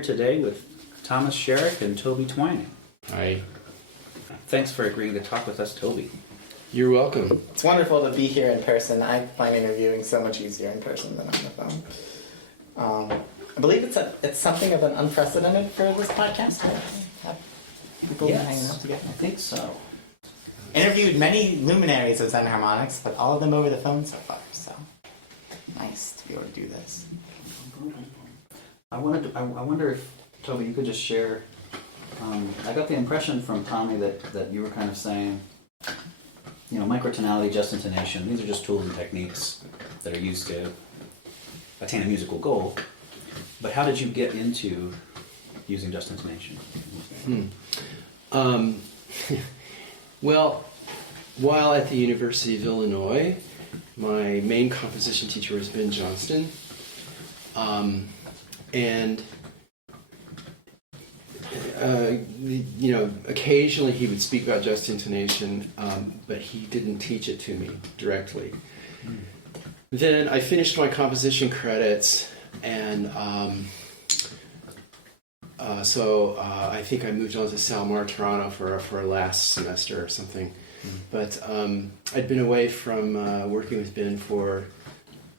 Today with Thomas Schuerich and Toby Twining. Hi. Thanks for agreeing to talk with us, Toby. You're welcome. It's wonderful to be here in person. I find interviewing so much easier in person than on the phone. I believe it's something of an unprecedented for this podcast. Have people hanging out together. I think so. Interviewed many luminaries of Zen harmonics, but all of them over the phone so far. So nice to be able to do this. I wonder if, Toby, you could just share. I got the impression from Tommy that you were kind of saying, microtonality, just intonation, these are just tools and techniques that are used to attain a musical goal. But how did you get into using just intonation? Well, while at the University of Illinois, my main composition teacher was Ben Johnston. And occasionally he would speak about just intonation, but he didn't teach it to me directly. Then I finished my composition credits, and so I think I moved on to Salmar, Toronto for a last semester or something. But I'd been away from working with Ben for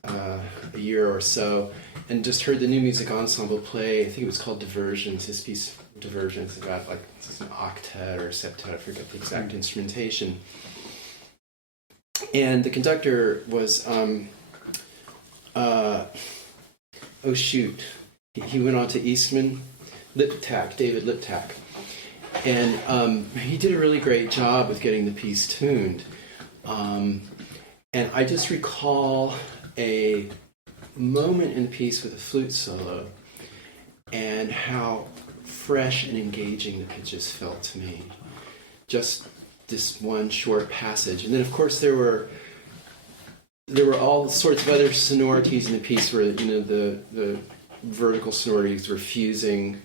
a year or so, and just heard the new music ensemble play. I think it was called Diversions. His piece Diversions about like an octet or septet. I forget the exact instrumentation. And the conductor was he went on to Eastman, David Liptak, and he did a really great job with getting the piece tuned. And I just recall a moment in the piece with a flute solo and how fresh and engaging the pitches felt to me. Just this one short passage. And then of course there were all sorts of other sonorities in the piece where the vertical sonorities were fusing,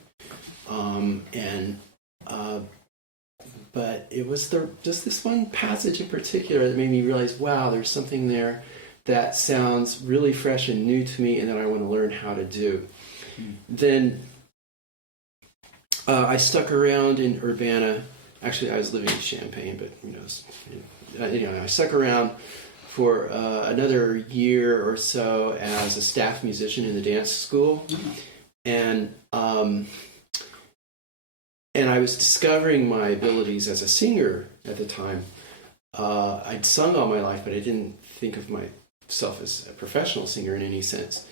but it was just this one passage in particular that made me realize, wow, there's something there that sounds really fresh and new to me and that I want to learn how to do. Then I stuck around in Urbana. Actually, I was living in Champaign, but I stuck around for another year or so as a staff musician in the dance school. and I was discovering my abilities as a singer at the time. I'd sung all my life, but I didn't think of myself as a professional singer in any sense.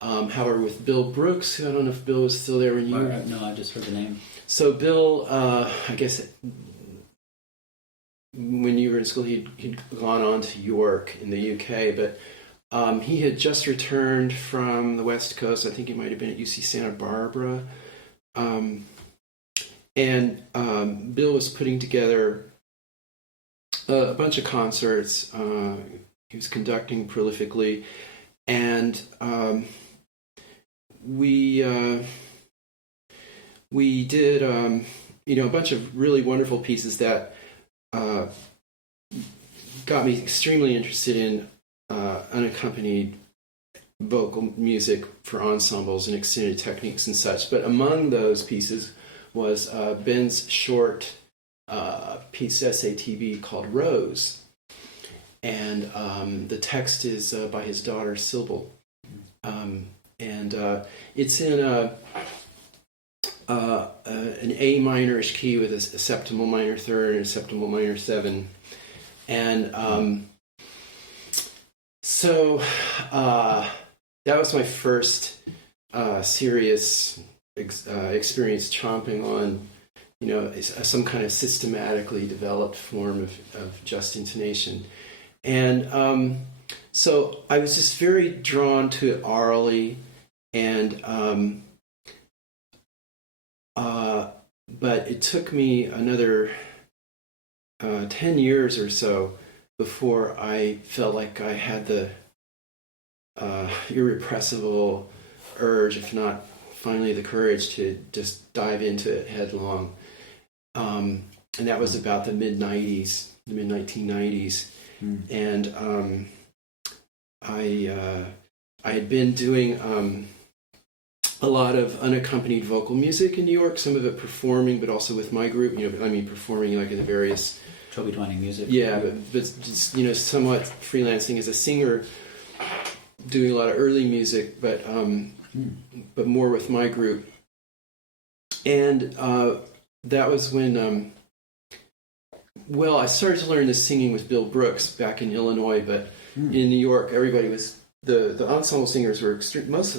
However, with Bill Brooks, I don't know if Bill was still there when you... No, I just heard the name. So Bill, I guess when you were in school, he'd gone on to York in the UK, but he had just returned from the West Coast. I think he might have been at UC Santa Barbara. And Bill was putting together a bunch of concerts. He was conducting prolifically. And we did, a bunch of really wonderful pieces that got me extremely interested in unaccompanied vocal music for ensembles and extended techniques and such. But among those pieces was Ben's short piece SATB called Rose. And the text is by his daughter Sybil. And it's in an A minor-ish key with a septimal minor third and a septimal minor 7. And so that was my first serious experience chomping on, some kind of systematically developed form of just intonation. And so I was just very drawn to it orally, and but it took me another 10 years or so before I felt like I had the irrepressible urge, if not finally the courage, to just dive into it headlong. And that was about the mid-90s, the mid-1990s. And I had been doing a lot of unaccompanied vocal music in New York, some of it performing, but also with my group, performing like in the various... Toby twining music. Yeah, but just, somewhat freelancing as a singer, doing a lot of early music, but more with my group. And that was when... I started to learn this singing with Bill Brooks back in Illinois, but in New York, everybody was... The ensemble singers were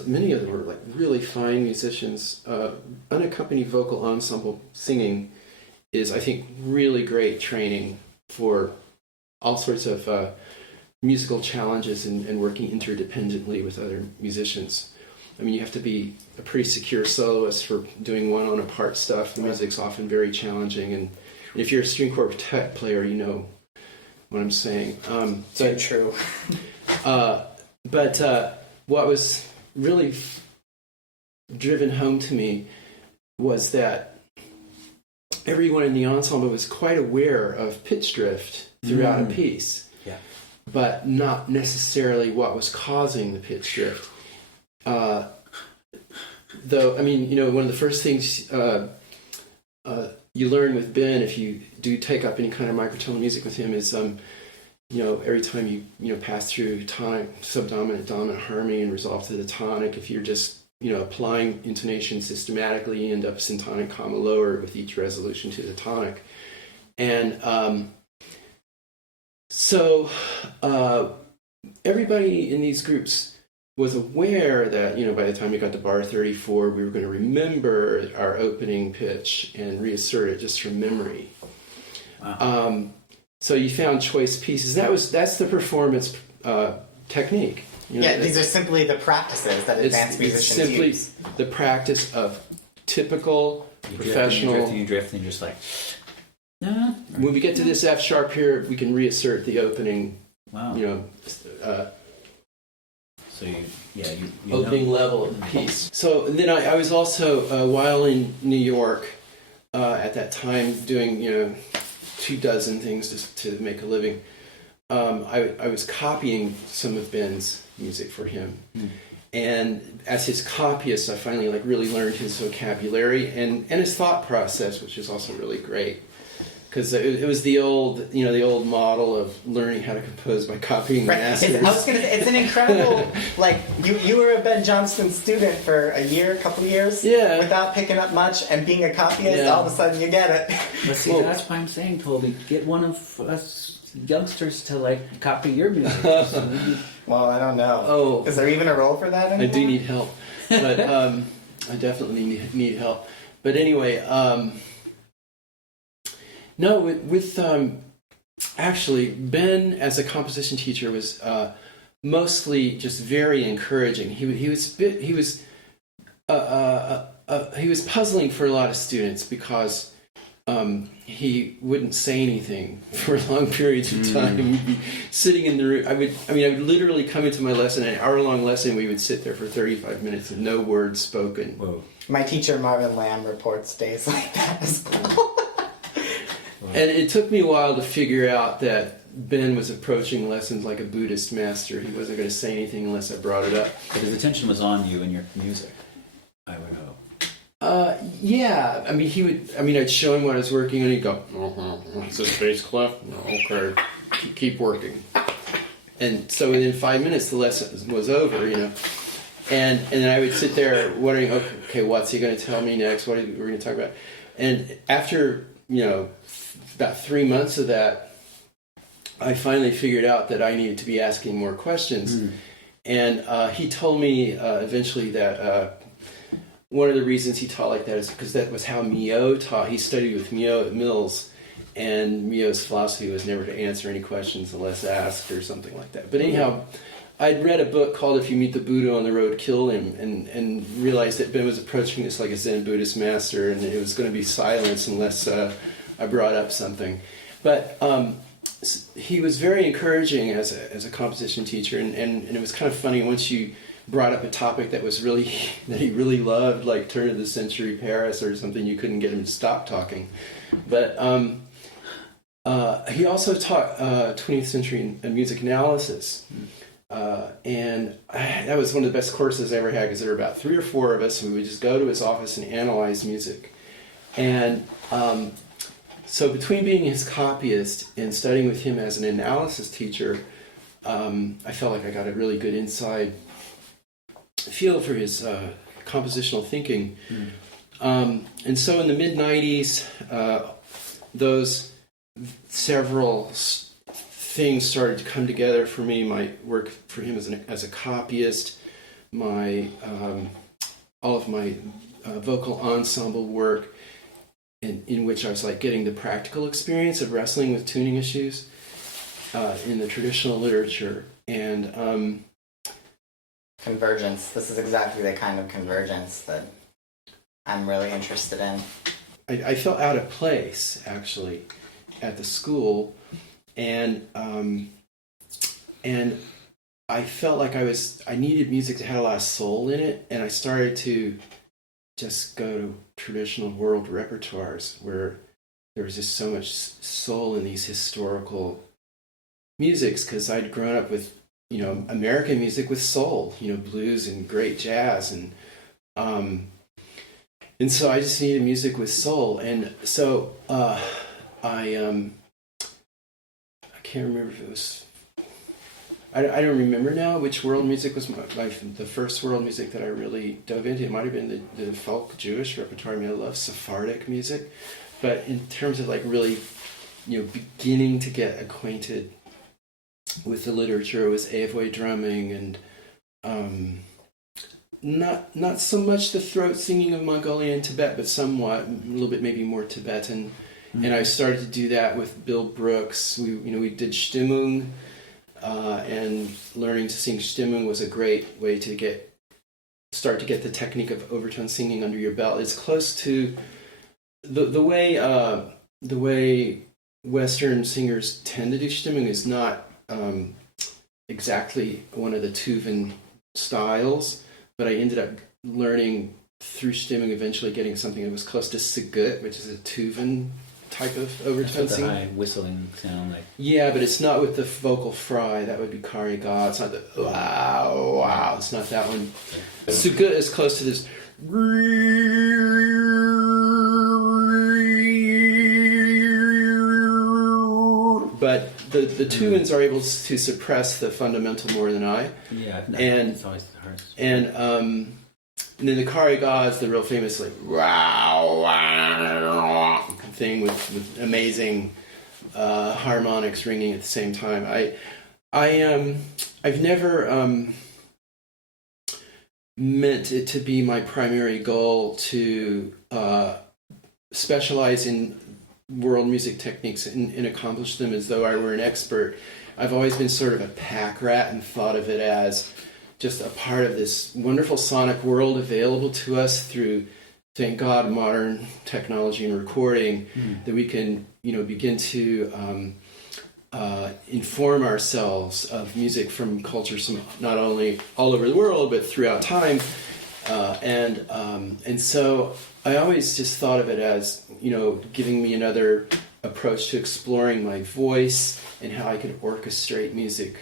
many of them were like really fine musicians. Unaccompanied vocal ensemble singing is, I think, really great training for all sorts of musical challenges and working interdependently with other musicians. I mean, you have to be a pretty secure soloist for doing one-on-a-part stuff. The music's often very challenging, and if you're a string quartet player, you know what I'm saying. So true. But what was really driven home to me was that everyone in the ensemble was quite aware of pitch drift throughout a piece, but not necessarily what was causing the pitch drift. Though, I mean, one of the first things you learn with Ben, if you do take up any kind of microtonal music with him, is every time you pass through tonic, subdominant, dominant harmony and resolve to the tonic, if you're just, applying intonation systematically, you end up syntonic comma lower with each resolution to the tonic. And so everybody in these groups was aware that, by the time we got to bar 34, we were going to remember our opening pitch and reassert it just from memory. Wow. So you found choice pieces. That's the performance technique. These are simply the practices that advanced musicians simply use. The practice of typical professional. You drift, and you're just like, when we get to this F sharp here, we can reassert the opening. Wow. So you opening level of the piece. So and then I was also while in New York at that time doing 24 things to make a living. I was copying some of Ben's music for him, and as his copyist, I finally really learned his vocabulary and his thought process, which is also really great. because it was the old model of learning how to compose by copying masters. I was going to say, it's an incredible, like, you were a Ben Johnston student for a couple of years, without picking up much, and being a copyist, all of a sudden you get it. But see, that's why I'm saying, Toby, get one of us youngsters to, like, copy your music. Well, I don't know. Oh. Is there even a role for that anymore? I do need help, but I definitely need help. But anyway, no, with actually, Ben as a composition teacher was mostly just very encouraging. He was puzzling for a lot of students because he wouldn't say anything for long periods of time. He'd be sitting in the room. I would literally come into my lesson, an hour-long lesson. We would sit there for 35 minutes with no words spoken. Whoa. My teacher, Marvin Lamb, reports days like that as well. And it took me a while to figure out that Ben was approaching lessons like a Buddhist master. He wasn't going to say anything unless I brought it up. But his attention was on you and your music, I would hope. Yeah. I'd show him what I was working on, and he'd go, "Is this bass clef? No, okay. Keep working." And so within 5 minutes, the lesson was over, And then I would sit there wondering, okay, what's he going to tell me next? What are we going to talk about? And after, about 3 months of that, I finally figured out that I needed to be asking more questions. And he told me eventually that one of the reasons he taught like that is because that was how Mio taught. He studied with Mio at Mills, and Mio's philosophy was never to answer any questions unless asked or something like that. But anyhow, I'd read a book called If You Meet the Buddha on the Road, Kill Him, and realized that Ben was approaching this like a Zen Buddhist master, and it was going to be silence unless I brought up something. But he was very encouraging as a composition teacher, and it was kind of funny once you brought up a topic that he really loved, like turn of the century Paris or something. You couldn't get him to stop talking. But he also taught 20th century music analysis. And that was one of the best courses I ever had, because there were about 3 or 4 of us, and we would just go to his office and analyze music. And so between being his copyist and studying with him as an analysis teacher, I felt like I got a really good inside feel for his compositional thinking. And so in the mid-90s, those several things started to come together for me. My work for him as a copyist, all of my vocal ensemble work, in which I was like getting the practical experience of wrestling with tuning issues in the traditional literature, and convergence. This is exactly the kind of convergence that I'm really interested in. I felt out of place actually at the school. And I felt like I needed music that had a lot of soul in it, and I started to just go to traditional world repertoires where there was just so much soul in these historical musics, because I'd grown up with American music with soul, blues and great jazz, and so I just needed music with soul, and so I can't remember if it was. I don't remember now which world music was the first world music that I really dove into. It might have been the folk Jewish repertoire. I love Sephardic music, but in terms of like really, beginning to get acquainted with the literature, it was Ewe drumming and not so much the throat singing of Mongolia and Tibet, but somewhat, a little bit maybe more Tibetan. And I started to do that with Bill Brooks. We did Stimmung, and learning to sing Stimmung was a great way to start to get the technique of overtone singing under your belt. It's close to the way Western singers tend to do Stimmung is not exactly one of the Tuvan styles, but I ended up learning through Stimmung, eventually getting something that was close to Sigut, which is a Tuvan type of overtone the singing. high whistling sound, like. Yeah, but it's not with the vocal fry. That would be Kyrie God. It's not the wow. It's not that one. Sigut is close to this. but the tunes are able to suppress the fundamental more than I. Yeah, And- it's always the hardest. And then the Carey gods, the real famous like thing with amazing harmonics ringing at the same time. I've never meant it to be my primary goal to specialize in world music techniques and accomplish them as though I were an expert. I've always been sort of a pack rat and thought of it as just a part of this wonderful sonic world available to us through, thank God, modern technology and recording, that we can, begin to inform ourselves of music from cultures from not only all over the world but throughout time, and so I always just thought of it as giving me another approach to exploring my voice and how I could orchestrate music,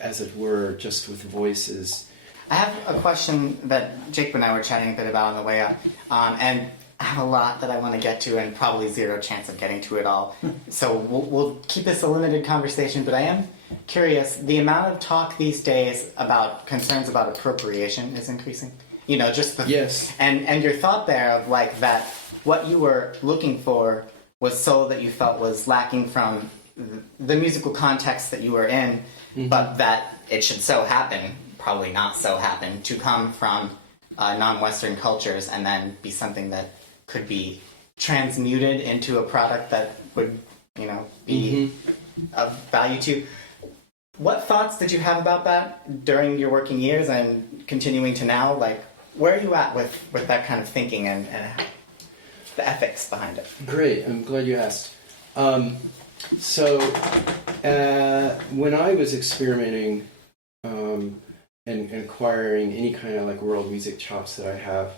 as it were, just with voices. I have a question that Jake and I were chatting a bit about on the way up, and I have a lot that I want to get to and probably zero chance of getting to it all. So we'll keep this a limited conversation, but I am curious, the amount of talk these days about concerns about appropriation is increasing. Just the... Yes. And your thought there of like that, what you were looking for was soul that you felt was lacking from the musical context that you were in, but that it should so happen, probably not so happen, to come from non-Western cultures and then be something that could be transmuted into a product that would, be of value to you. What thoughts did you have about that during your working years and continuing to now? Like, where are you at with that kind of thinking and the ethics behind it? Great, I'm glad you asked. So when I was experimenting and acquiring any kind of like world music chops that I have,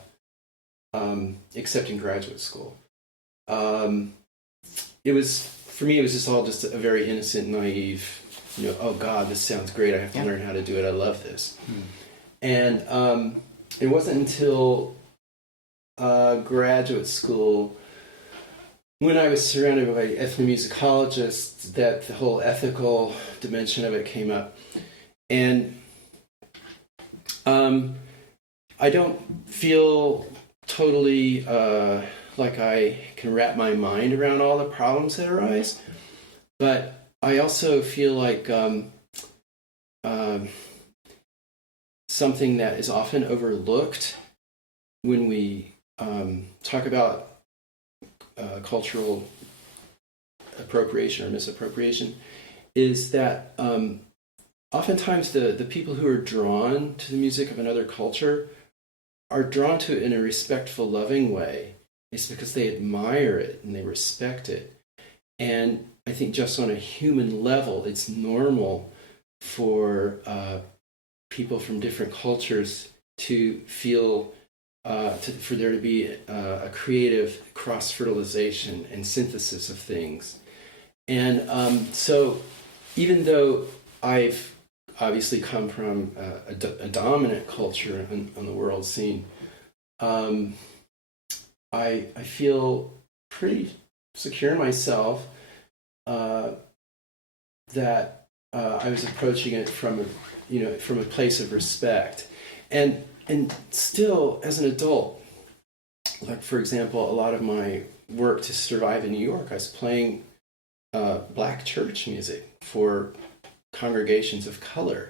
except in graduate school, it was just all just a very innocent, naive, oh God, this sounds great, I have to learn how to do it, I love this. And it wasn't until graduate school, when I was surrounded by ethnomusicologists, that the whole ethical dimension of it came up. And I don't feel totally like I can wrap my mind around all the problems that arise, but I also feel like something that is often overlooked when we talk about cultural appropriation or misappropriation is that oftentimes the people who are drawn to the music of another culture are drawn to it in a respectful, loving way. It's because they admire it and they respect it. And I think just on a human level, it's normal for people from different cultures to feel, for there to be a creative cross-fertilization and synthesis of things. And so even though I've obviously come from a dominant culture on the world scene, I feel pretty secure in myself that I was approaching it from a place of respect, and still as an adult, like for example, a lot of my work to survive in New York, I was playing black church music for congregations of color,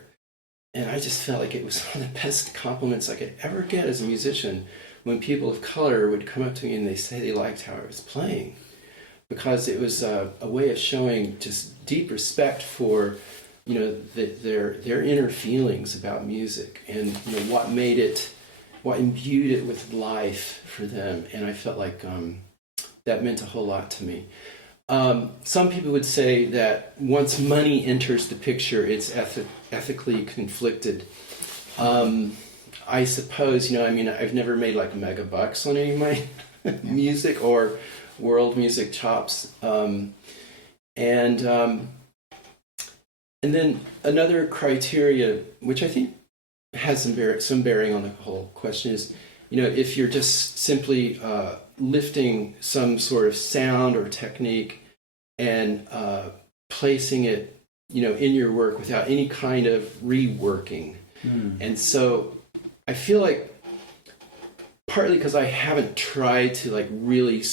and I just felt like it was one of the best compliments I could ever get as a musician when people of color would come up to me and they say they liked how I was playing, because it was a way of showing just deep respect for their inner feelings about music and what imbued it with life for them. And I felt like that meant a whole lot to me. Some people would say that once money enters the picture, it's ethically conflicted. I suppose, I've never made like mega bucks on any of my music or world music chops. And then another criteria, which I think has some bearing on the whole question, is, if you're just simply lifting some sort of sound or technique and placing it, in your work without any kind of reworking. And so I feel like partly because I haven't tried to like really,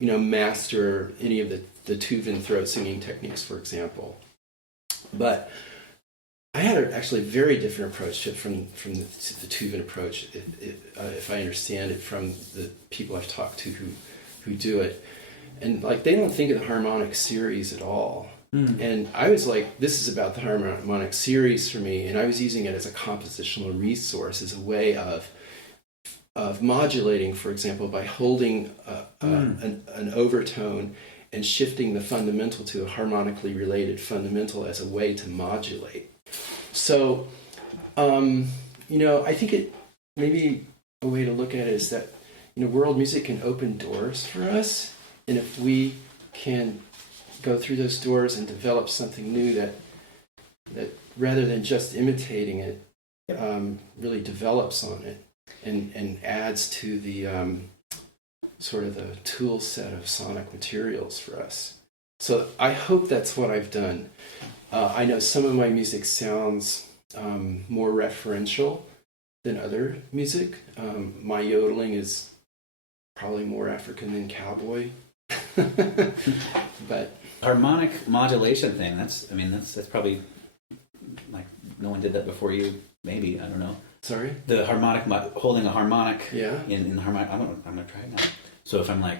master any of the Tuvan throat singing techniques, for example. But I had actually a very different approach to it from the Tuvan approach, if I understand it from the people I've talked to who do it. And like they don't think of the harmonic series at all. And I was like, this is about the harmonic series for me, and I was using it as a compositional resource, as a way of modulating, for example, by holding an overtone and shifting the fundamental to a harmonically related fundamental as a way to modulate. So, I think it maybe a way to look at it is that, world music can open doors for us, and if we can go through those doors and develop something new that rather than just imitating it, really develops on it and adds to the sort of the tool set of sonic materials for us. So I hope that's what I've done. I know some of my music sounds more referential than other music. My yodeling is probably more African than cowboy. But harmonic modulation thing, that's probably like no one did that before you, maybe, I don't know. Sorry? The harmonic, holding a harmonic in the harmonic, I'm gonna try it now. So if I'm like,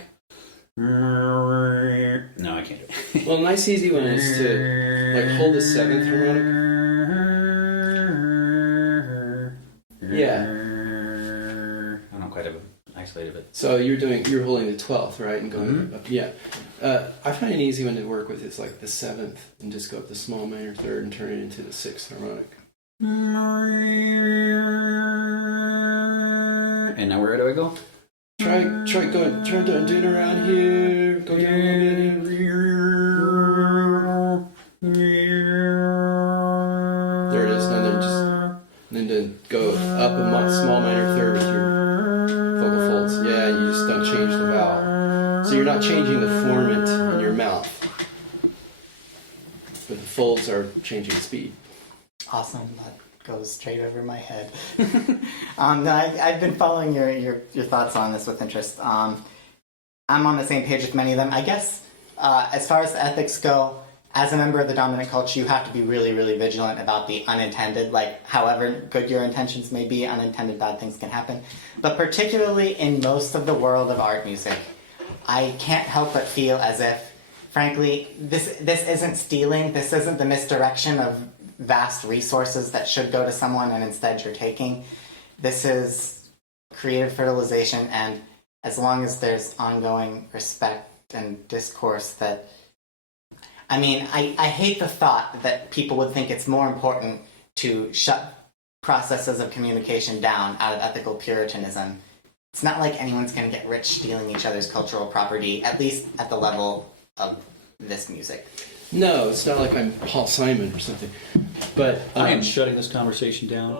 no, I can't do it. Well, a nice easy one is to like hold the seventh harmonic. Yeah. I don't quite have isolated it. So you're holding the 12th, right? And going up. Yeah. I find an easy one to work with is like the 7th and just go up the small minor third and turn it into the 6th harmonic. And now where do I go? Try doing around here. Go down a little bit. There it is. Then to go up a small minor third with your vocal folds. Yeah, you just don't change the vowel. So you're not changing the formant in your mouth, but the folds are changing speed. Awesome. That goes straight over my head. No, I've been following your thoughts on this with interest. I'm on the same page with many of them. I guess as far as the ethics go, as a member of the dominant culture, you have to be really, really vigilant about the unintended, like however good your intentions may be, unintended bad things can happen. But particularly in most of the world of art music, I can't help but feel as if, frankly, this isn't stealing, this isn't the misdirection of vast resources that should go to someone and instead you're taking. This is creative fertilization, and as long as there's ongoing respect and discourse that... I mean, I hate the thought that people would think it's more important to shut processes of communication down out of ethical puritanism. It's not like anyone's going to get rich stealing each other's cultural property, at least at the level of this music. No, it's not like I'm Paul Simon or something. But I am shutting this conversation down.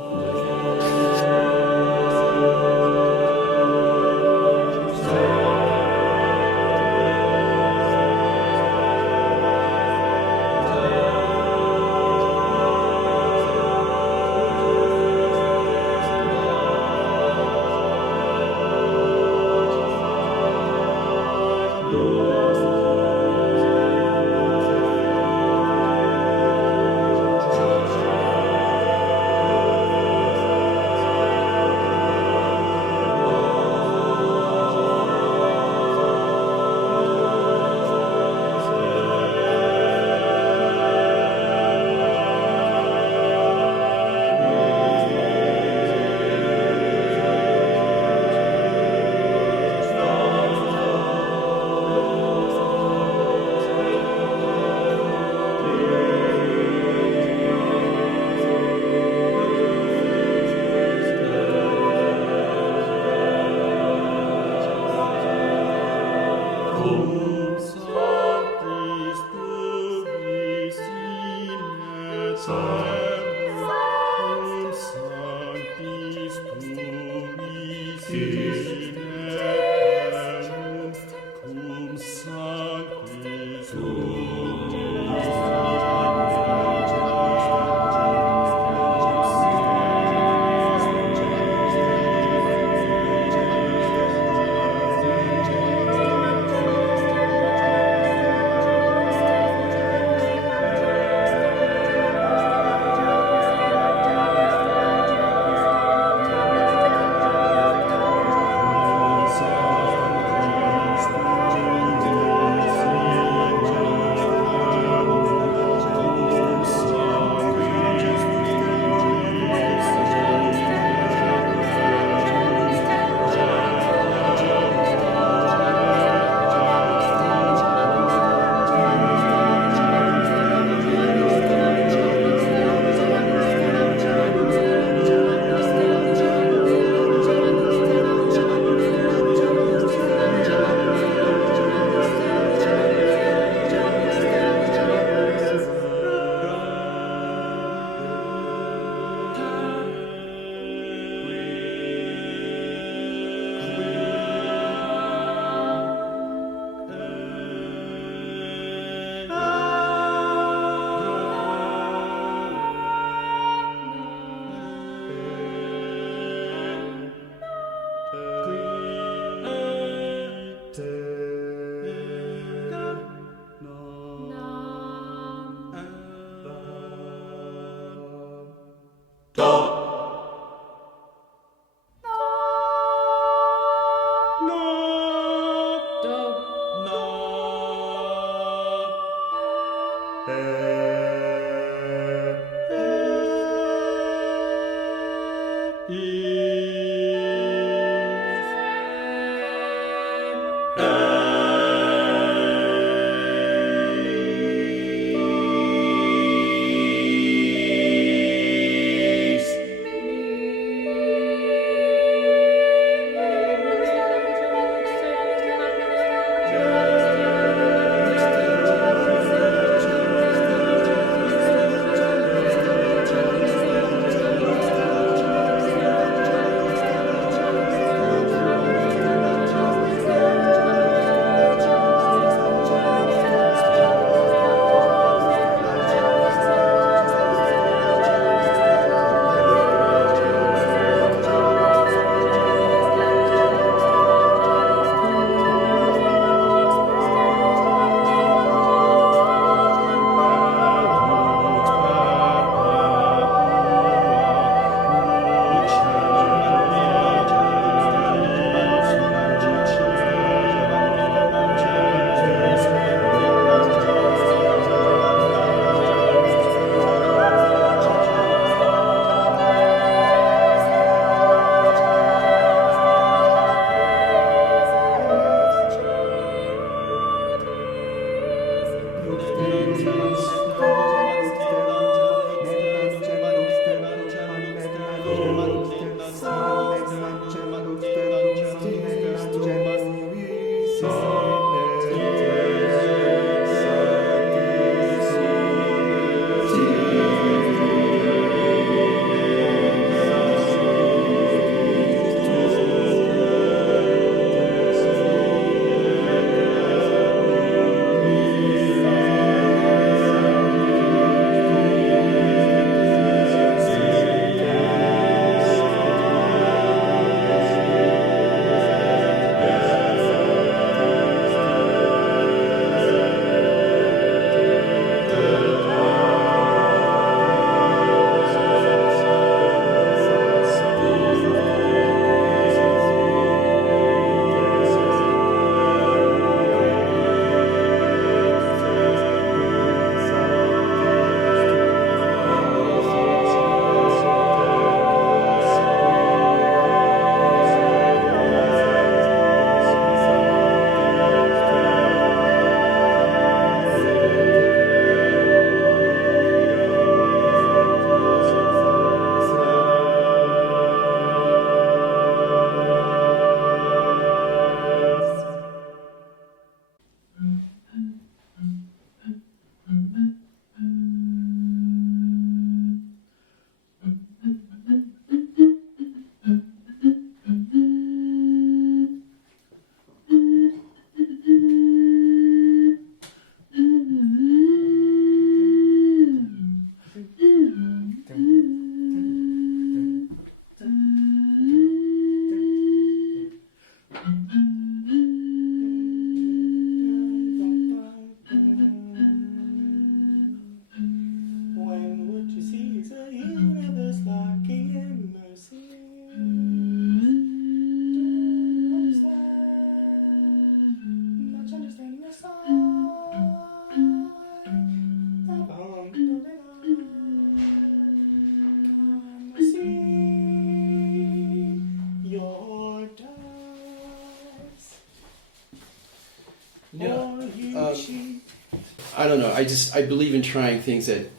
I don't know. I believe in trying things that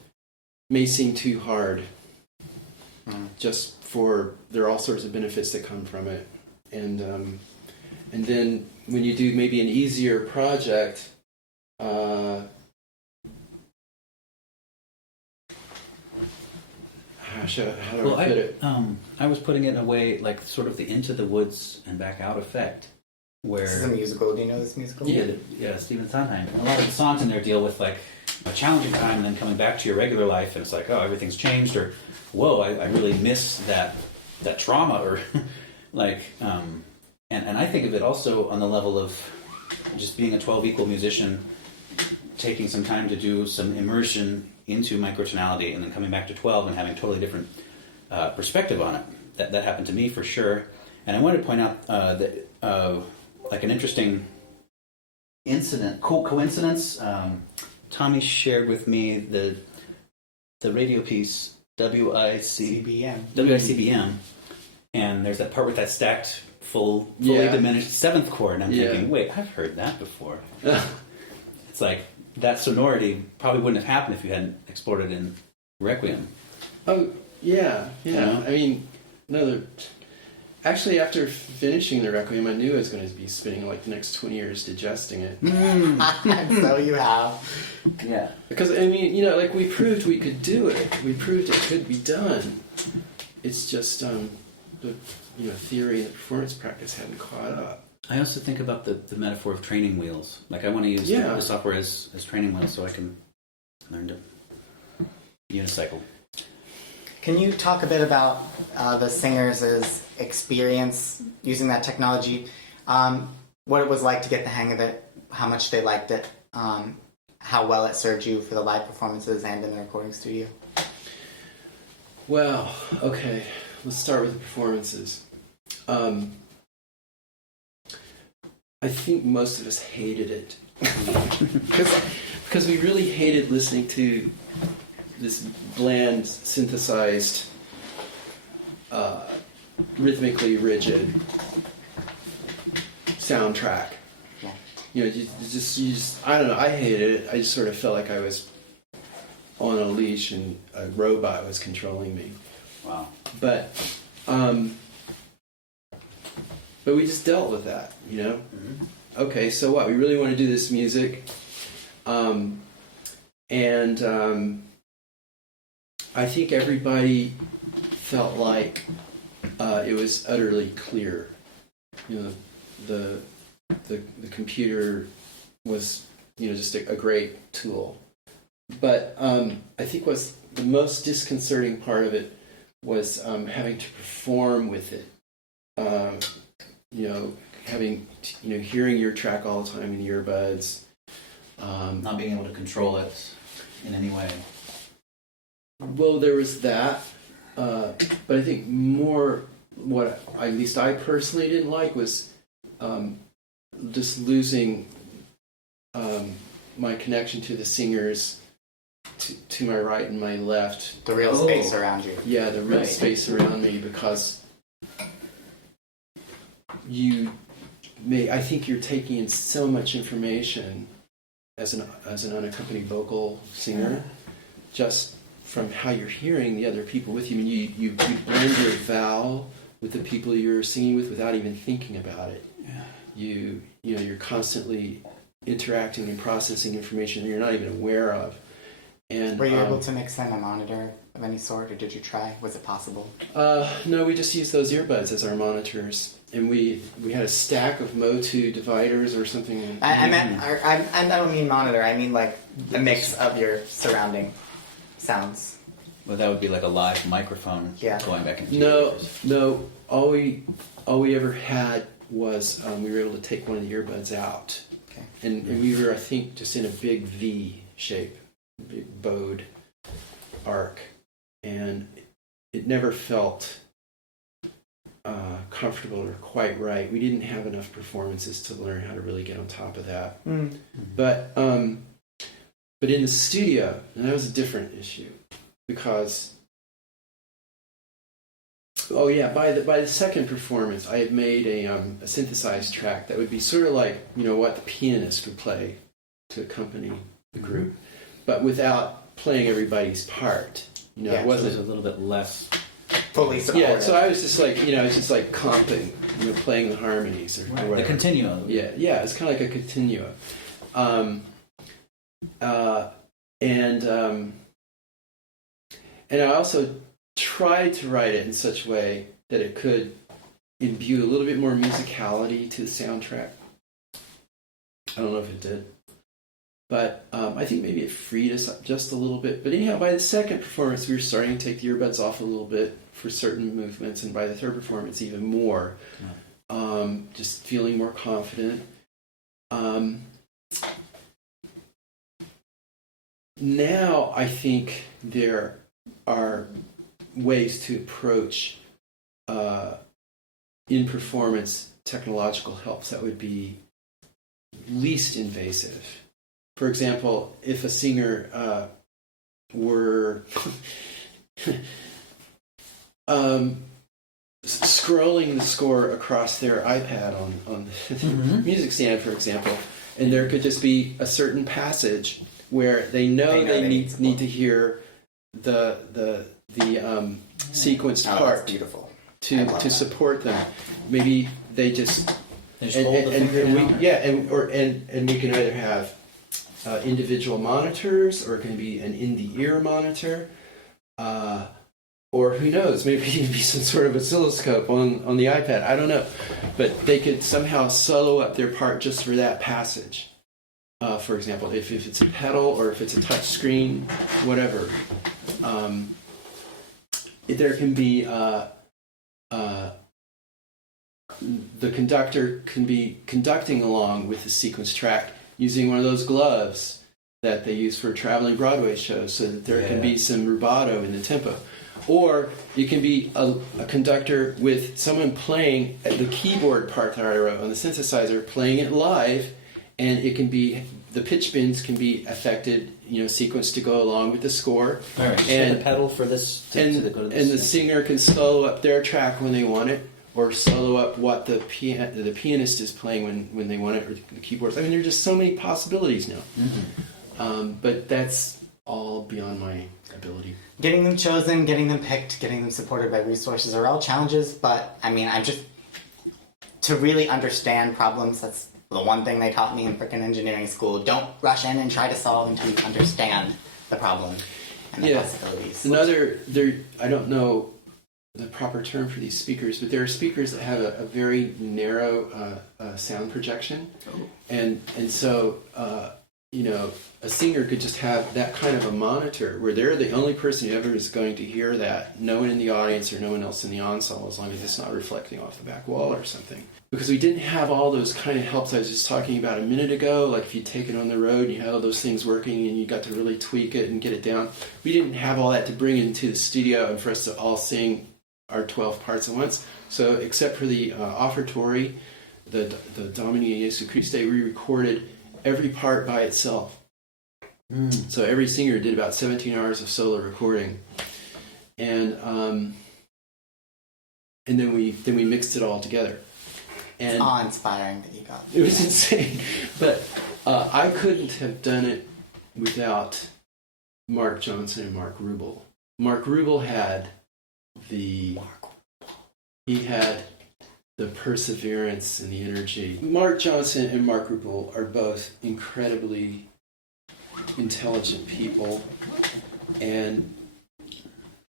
may seem too hard. Just for there are all sorts of benefits that come from it, and then when you do maybe an easier project, how do I put it? I was putting it in a way like sort of the Into the Woods and Back Out effect, where This is a musical. Do you know this musical? yeah, Stephen Sondheim. A lot of the songs in there deal with like a challenging time and then coming back to your regular life, and it's like, oh, everything's changed, or whoa, I really miss that trauma, or like, and I think of it also on the level of just being a 12 equal musician, taking some time to do some immersion into microtonality, and then coming back to 12 and having a totally different perspective on it. That happened to me for sure. And I wanted to point out that like an interesting coincidence. Tommy shared with me the radio piece WICBM, and there's that part with that stacked fully Yeah. diminished seventh chord, and I'm Yeah. thinking, wait, I've heard that before. It's like that sonority probably wouldn't have happened if you hadn't explored it in Requiem. Oh, yeah. Yeah. I mean, actually, after finishing the Requiem, I knew I was going to be spending like the next 20 years digesting it. So you have. Yeah. Because, I mean, you know, like we proved we could do it. We proved it could be done. It's just the theory and the performance practice hadn't caught up. I also think about the metaphor of training wheels. Like I want to use the software as training wheels so I can learn to unicycle. Can you talk a bit about the singers' experience using that technology? What it was like to get the hang of it, how much they liked it, how well it served you for the live performances and in the recording studio? Well, okay, let's start with the performances. I think most of us hated it because we really hated listening to this bland, synthesized, rhythmically rigid soundtrack. Yeah. You know, you just I don't know. I hated it. I just sort of felt like I was on a leash and a robot was controlling me. Wow. But we just dealt with that, you know? Mm-hmm. Okay, so what? We really want to do this music. I think everybody felt like it was utterly clear. You know, the computer was, you know, just a great tool. But I think what's the most disconcerting part of it was having to perform with it. You know, hearing your track all the time in earbuds. Not being able to control it in any way. Well, there was that. But I think more what at least I personally didn't like was just losing my connection to the singers to my right and my left. The real space around you. Yeah, the real Right. space around me, because I think you're taking in so much information as an unaccompanied vocal singer, just from how you're hearing the other people with you. I mean, you blend your vowel with the people you're singing with without even thinking about it. Yeah. You're constantly interacting and processing information that you're not even aware of. And were you able to mix in a monitor of any sort, or did you try? Was it possible? No, we just used those earbuds as our monitors, and we had a stack of Motu dividers or something. I don't mean monitor. I mean like the mix of your surrounding sounds. Well, that would be like a live microphone going back into No. All we ever had was we were able to take one of the earbuds out, and we were, I think, just in a big V shape, big bowed arc, and it never felt comfortable or quite right. We didn't have enough performances to learn how to really get on top of that. Mm. But in the studio, and that was a different issue, because by the second performance, I had made a synthesized track that would be sort of like, you know, what the pianist would play to accompany the group, but without playing everybody's part. You know, it wasn't a little bit less fully supported. Yeah, so I was just like, comping, you know, playing the harmonies or whatever. The continuum. Yeah, it's kind of like a continuum. And I also tried to write it in such a way that it could imbue a little bit more musicality to the soundtrack. I don't know if it did. But I think maybe it freed us up just a little bit. But anyhow, by the second performance, we were starting to take the earbuds off a little bit for certain movements, and by the third performance, even more. Just feeling more confident. Now, I think there are ways to approach in performance technological helps that would be least invasive. For example, if a singer were scrolling the score across their iPad on the music stand, for example, and there could just be a certain passage where they know they need to hear the sequenced part That's beautiful. to support them. Maybe they just hold the finger down. and we can either have individual monitors, or it can be an in-the-ear monitor, or who knows, maybe it can be some sort of oscilloscope on the iPad. I don't know, but they could somehow solo up their part just for that passage. For example, if it's a pedal or if it's a touch screen, whatever. There can be the conductor can be conducting along with the sequence track using one of those gloves that they use for traveling Broadway shows, so that there can be some rubato in the tempo. Or you can be a conductor with someone playing the keyboard part that I wrote on the synthesizer, playing it live, and it can be, the pitch bends can be affected, sequenced to go along with the score. All right, just hit the pedal for this. And the singer can solo up their track when they want it, or solo up what the pianist is playing when they want it, or the keyboards. I mean, there's just so many possibilities now. Mm-hmm. But that's all beyond my ability. Getting them chosen, getting them picked, getting them supported by resources are all challenges, but I mean, to really understand problems, that's the one thing they taught me in frickin' engineering school. Don't rush in and try to solve until you understand the problem and the possibilities. I don't know the proper term for these speakers, but there are speakers that have a very narrow sound projection, and so a singer could just have that kind of a monitor where they're the only person who ever is going to hear that, no one in the audience or no one else in the ensemble, as long as it's not reflecting off the back wall or something. Because we didn't have all those kind of helps I was just talking about a minute ago, like if you take it on the road, you had all those things working and you got to really tweak it and get it down. We didn't have all that to bring into the studio and for us to all sing our 12 parts at once. So except for the offertory, the Domini Jesu Christe, we recorded every part by itself. So every singer did about 17 hours of solo recording, and then we mixed it all together. And it's awe-inspiring that you got it was insane, but I couldn't have done it without Mark Johnson and Mark Rubel. Mark Rubel had the perseverance and the energy. Mark Johnson and Mark Rubel are both incredibly intelligent people, and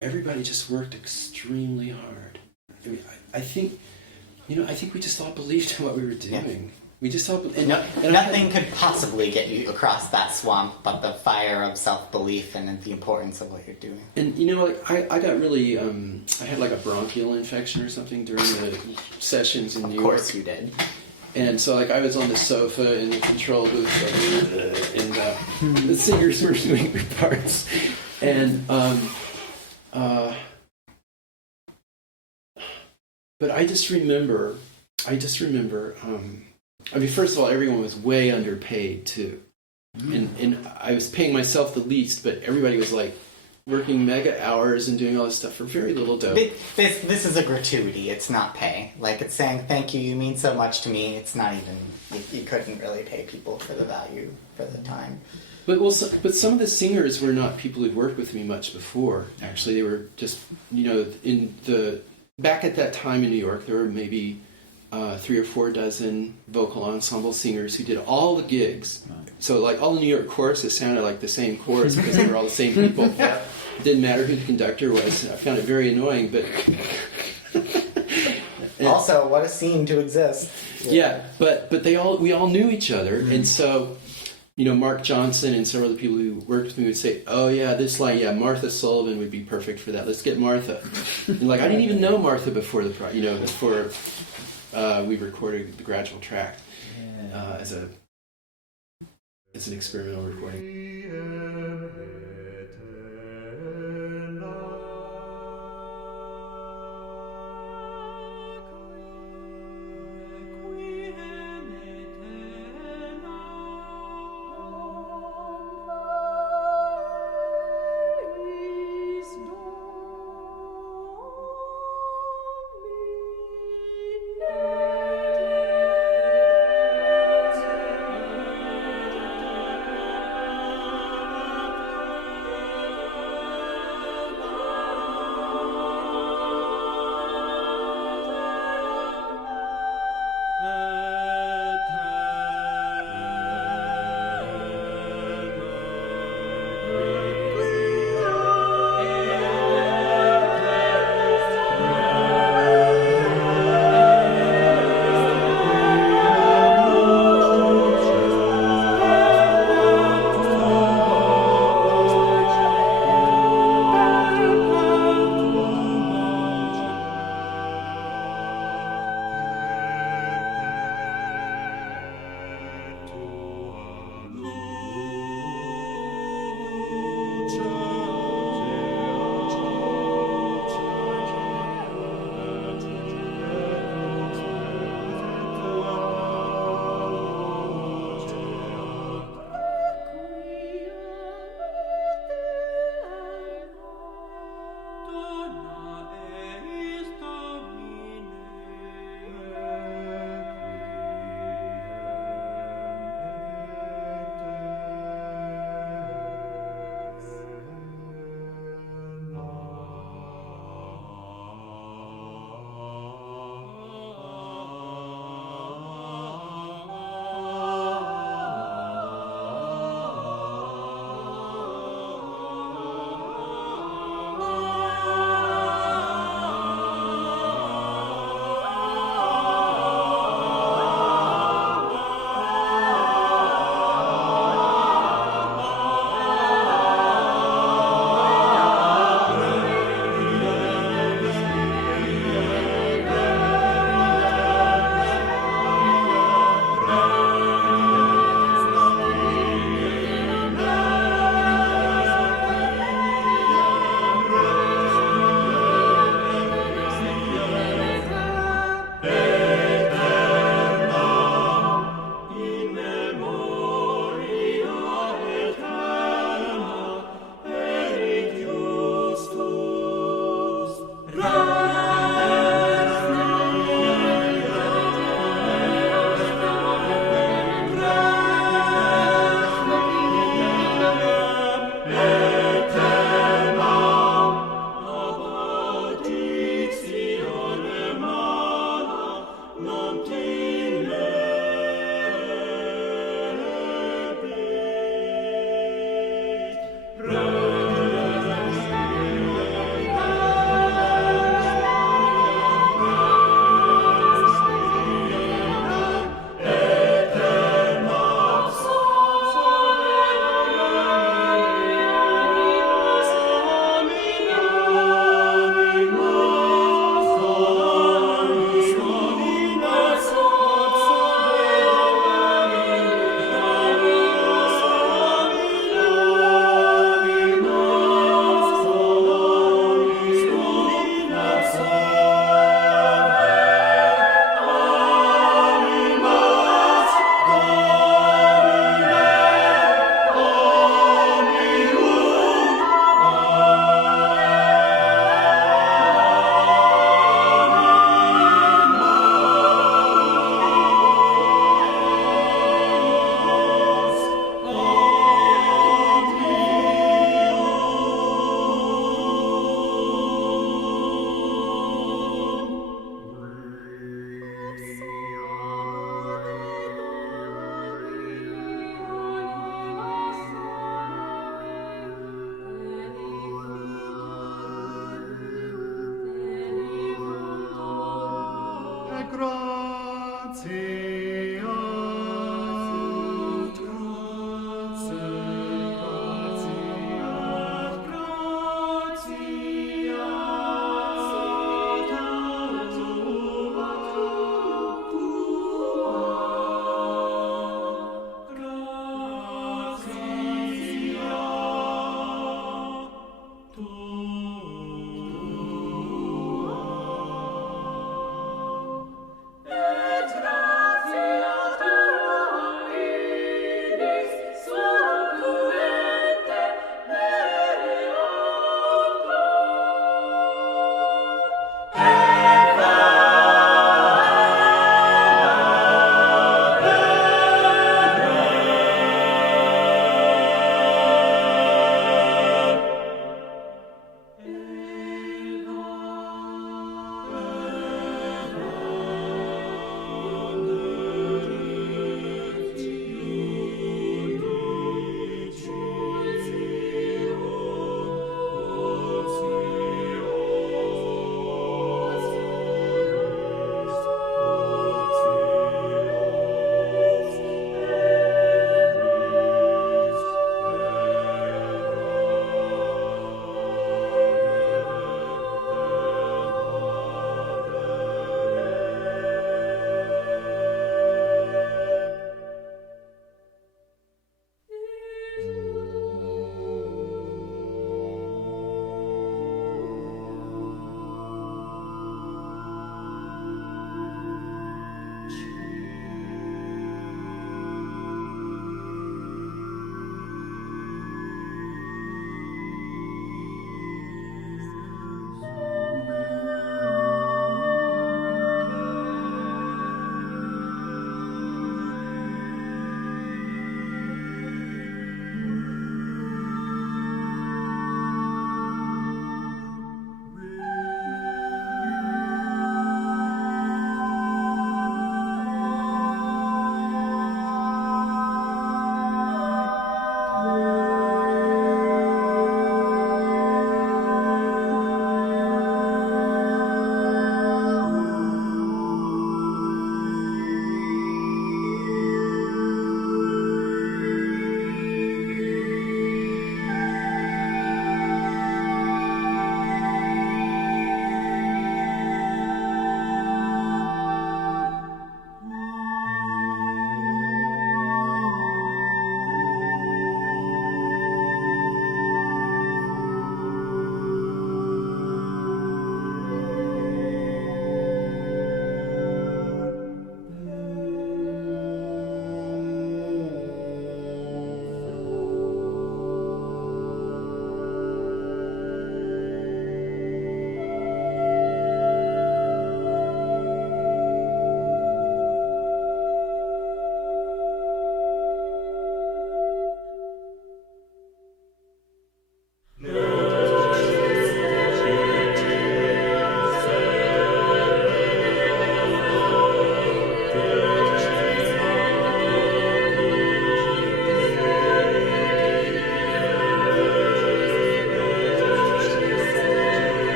everybody just worked extremely hard. I mean, I think we just all believed in what we were doing. Yeah. We just all nothing could possibly get you across that swamp but the fire of self-belief and the importance of what you're doing. And I got really I had like a bronchial infection or something during the sessions in New York. Of course you did. And so, I was on the sofa in the control booth, and the singers were doing their parts. And, but I just remember, first of all, everyone was way underpaid, too. And I was paying myself the least, but everybody was, working mega hours and doing all this stuff for very little dough. This is a gratuity. It's not pay. It's saying, thank you mean so much to me. It's not even, you couldn't really pay people for the value, for the time. But some of the singers were not people who'd worked with me much before. Actually, they were just, back at that time in New York, there were maybe 3 or 4 dozen vocal ensemble singers who did all the gigs. So all the New York choruses sounded like the same chorus because they were all the same people. It didn't matter who the conductor was. I found it very annoying, but also, what a scene to exist. Yeah, but we all knew each other, and so Mark Johnson and several of the people who worked with me would say, "Oh yeah, this line, yeah, Martha Sullivan would be perfect for that. Let's get Martha." And I didn't even know Martha before before we recorded the Gradual track as an experimental recording.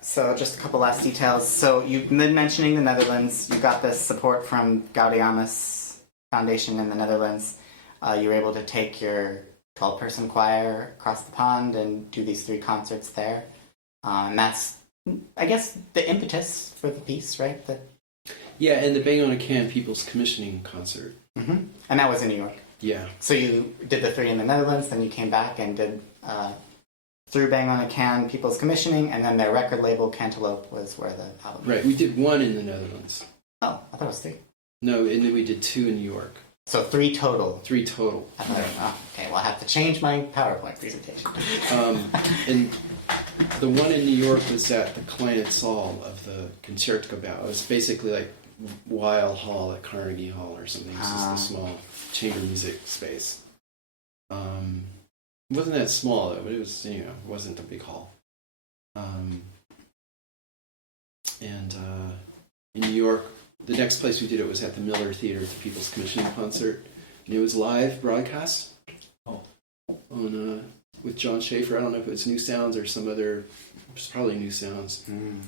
So just a couple last details. So you've been mentioning the Netherlands. You got this support from Gaudiamus Foundation in the Netherlands. You were able to take your 12-person choir across the pond and do these 3 concerts there. And that's, I guess, the impetus for the piece, right? Yeah, and the Bang on a Can People's Commissioning concert. Mm-hmm. And that was in New York. Yeah. So you did the 3 in the Netherlands, then you came back and did through Bang on a Can People's Commissioning, and then their record label Cantaloupe was where the album Right, we did 1 in the Netherlands. Oh, I thought it was 3. No, and then we did 2 in New York. So 3 total. 3 total. Okay, well, I'll have to change my PowerPoint presentation. And the one in New York was at the Kleine Saal of the Concertgebouw. It was basically like Weil Hall at Carnegie Hall or something. It's just a small chamber music space. It wasn't that small though, but it was, it wasn't a big hall. And in New York, the next place we did it was at the Miller Theater at the People's Commissioning concert, and it was live broadcast. Oh. On with John Schaefer. I don't know if it was New Sounds or some other. It's probably New Sounds. Mm.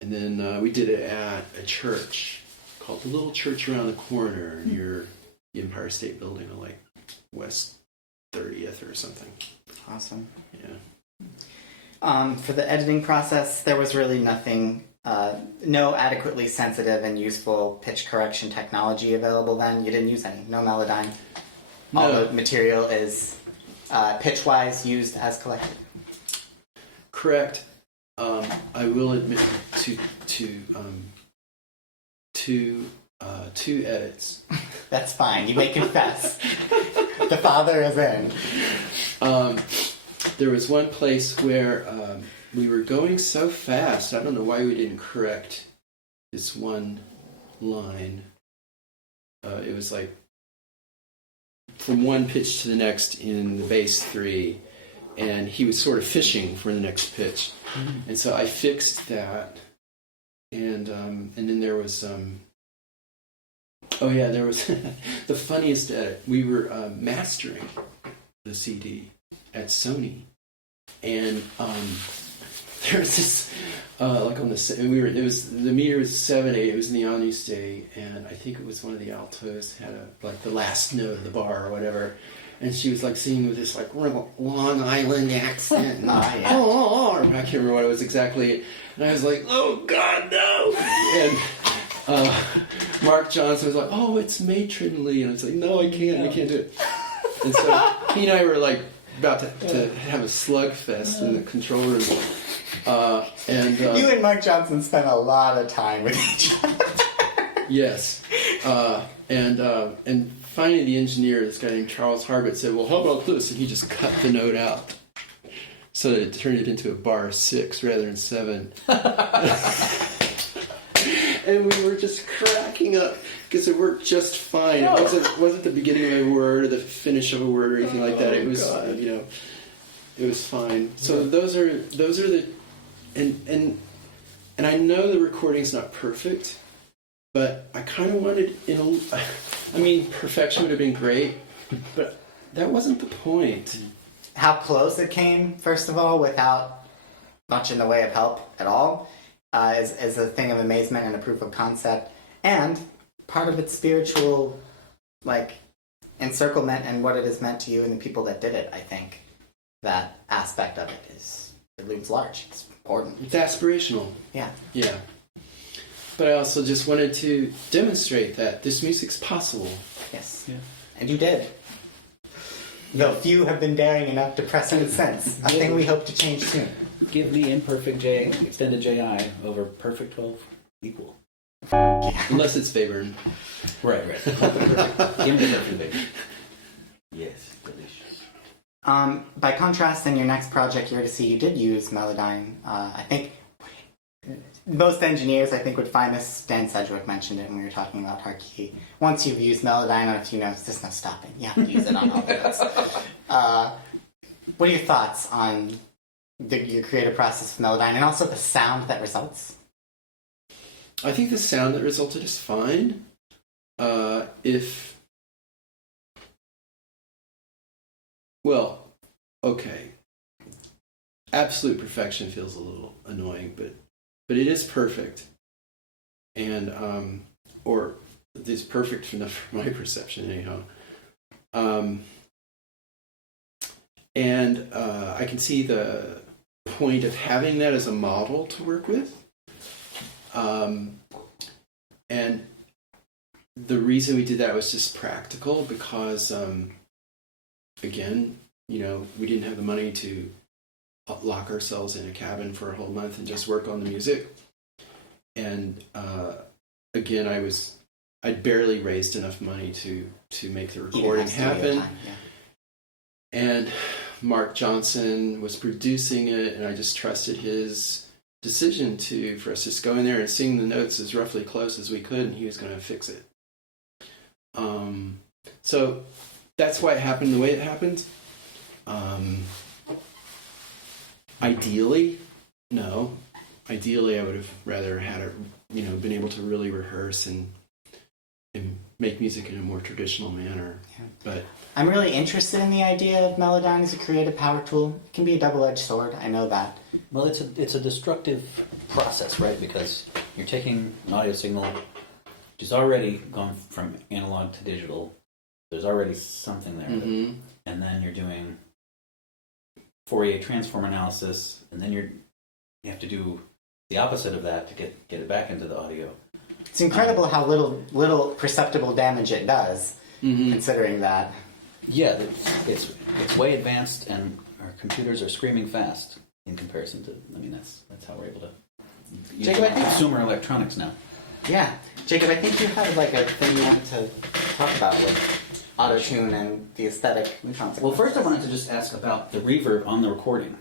And then we did it at a church called the Little Church Around the Corner near the Empire State Building on like West 30th or something. Awesome. Yeah. For the editing process, there was really nothing, no adequately sensitive and useful pitch correction technology available then. You didn't use any. No Melodyne. All No. the material is pitch-wise used as collected. Correct. I will admit to two edits. That's fine. You may confess. The father is in. There was one place where we were going so fast. I don't know why we didn't correct this one line. It was like from one pitch to the next in the bass 3, and he was sort of fishing for the next pitch. Mm-hmm. And so I fixed that, and then there was there was the funniest edit. We were mastering the CD at Sony, and there was this like on the it was the meter was 7/8. It was in the Agnus Dei, and I think it was one of the altos had like the last note of the bar or whatever, and she was like singing with this like real Long Island accent. And, I can't remember what it was exactly, and I was like, oh God, no! And Mark Johnson was like, oh, it's matronly, and I was like, no, I can't do it. And so he and I were like about to have a slugfest in the control room. You and Mark Johnson spent a lot of time with each other. Yes. And finally the engineer, this guy named Charles Harbert, said, well, how about this? And he just cut the note out so that it turned it into a bar 6 rather than 7. And we were just cracking up because it worked just fine. It wasn't the beginning of a word or the finish of a word or anything like that. It was, it was fine. So those are the, and I know the recording's not perfect, but I kind of wanted, perfection would have been great, but that wasn't the point. How close it came, first of all, without much in the way of help at all, is a thing of amazement and a proof of concept, and part of its spiritual, encirclement and what it has meant to you and the people that did it. I think that aspect of it looms large. It's important. It's aspirational. Yeah. Yeah. But I also just wanted to demonstrate that this music's possible. Yes. Yeah. And you did. Though few have been daring enough to press it since. A thing we hope to change soon. Give me imperfect J, extended JI over perfect 12 equal. Unless it's Webern. Right. Give me the perfect Webern. Yes, delicious. By contrast, in your next project, You're to See, you did use Melodyne. I think most engineers, would find this. Dan Sedgwick mentioned it when we were talking about Harkey. Once you've used Melodyne on a few notes, there's no stopping. You have to use it on all the notes. What are your thoughts on your creative process of Melodyne and also the sound that results? I think the sound that resulted is fine. Absolute perfection feels a little annoying, but it is perfect. And, or it's perfect enough for my perception anyhow. I can see the point of having that as a model to work with. And the reason we did that was just practical because, again, we didn't have the money to lock ourselves in a cabin for a whole month and just work on the music. And again, I'd barely raised enough money to make the recording happen. Time, yeah. And Mark Johnson was producing it, and I just trusted his decision for us to just go in there and sing the notes as roughly close as we could, and he was going to fix it. So that's why it happened the way it happened. Ideally, no. ideally, I would have rather had it, been able to really rehearse and make music in a more traditional manner. Yeah. But I'm really interested in the idea of Melodyne as a creative power tool. It can be a double-edged sword. I know that. Well, it's a destructive process, right? Because you're taking an audio signal which has already gone from analog to digital. There's already something there, mm-hmm. and then you're doing Fourier transform analysis, and then you have to do the opposite of that to get it back into the audio. It's incredible how little perceptible damage it does, considering that. Yeah, it's way advanced, and our computers are screaming fast in comparison to. I mean, that's how we're able to use Jacob, I think- consumer electronics now. Yeah. Jacob, I think you had like a thing you wanted to talk about with auto-tune and the aesthetic consequences. Well, first I wanted to just ask about the reverb on the recording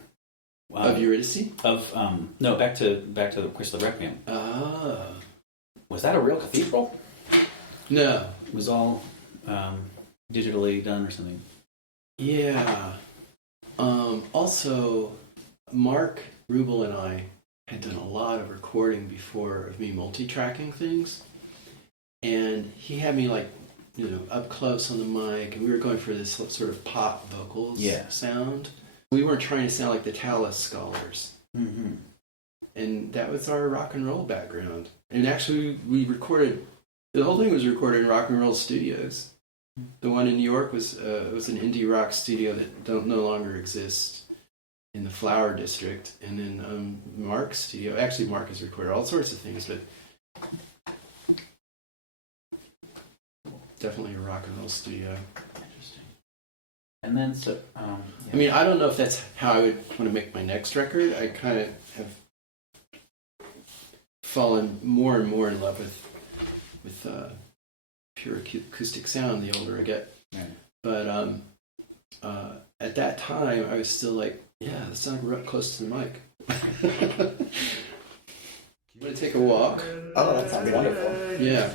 Of Eurydice? No, back to the Chrysalid Requiem. Ah. Was that a real cathedral? No. It was all digitally done or something. Yeah. Also, Mark Rubel and I had done a lot of recording before of me multi-tracking things. And he had me up close on the mic, and we were going for this sort of pop vocals sound. We weren't trying to sound like the Tallis Scholars. Mm-hmm. And that was our rock and roll background. And actually, we recorded, the whole thing was recorded in rock and roll studios. The one in New York was an indie rock studio that no longer exists in the Flower District. And then Mark's studio, actually Mark has recorded all sorts of things, but definitely a rock and roll studio. Interesting. And then I mean, I don't know if that's how I would want to make my next record. I kind of have fallen more and more in love with pure acoustic sound the older I get. Yeah. But at that time, I was still like, yeah, that sounded right close to the mic. You want to take a walk? Oh, that sounds wonderful. Yeah.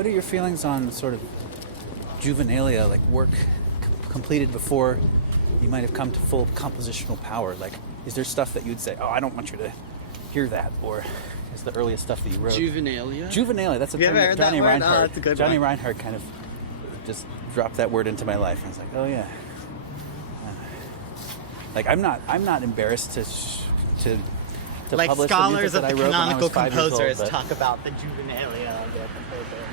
what are your feelings on sort of juvenilia, like work completed before you might have come to full compositional power? Like, is there stuff that you'd say, oh, I don't want you to hear that, or is the earliest stuff that you wrote? Juvenilia? That's a You term ever that heard that Johnny word? Reinhardt. Oh, that's a good Johnny one. Reinhardt kind of just dropped that word into my life, and I was like, oh yeah. Like I'm not embarrassed to Like publish scholars the of music the that I wrote when I canonical was 5 years old, composers but- talk about the juvenilia of their composer.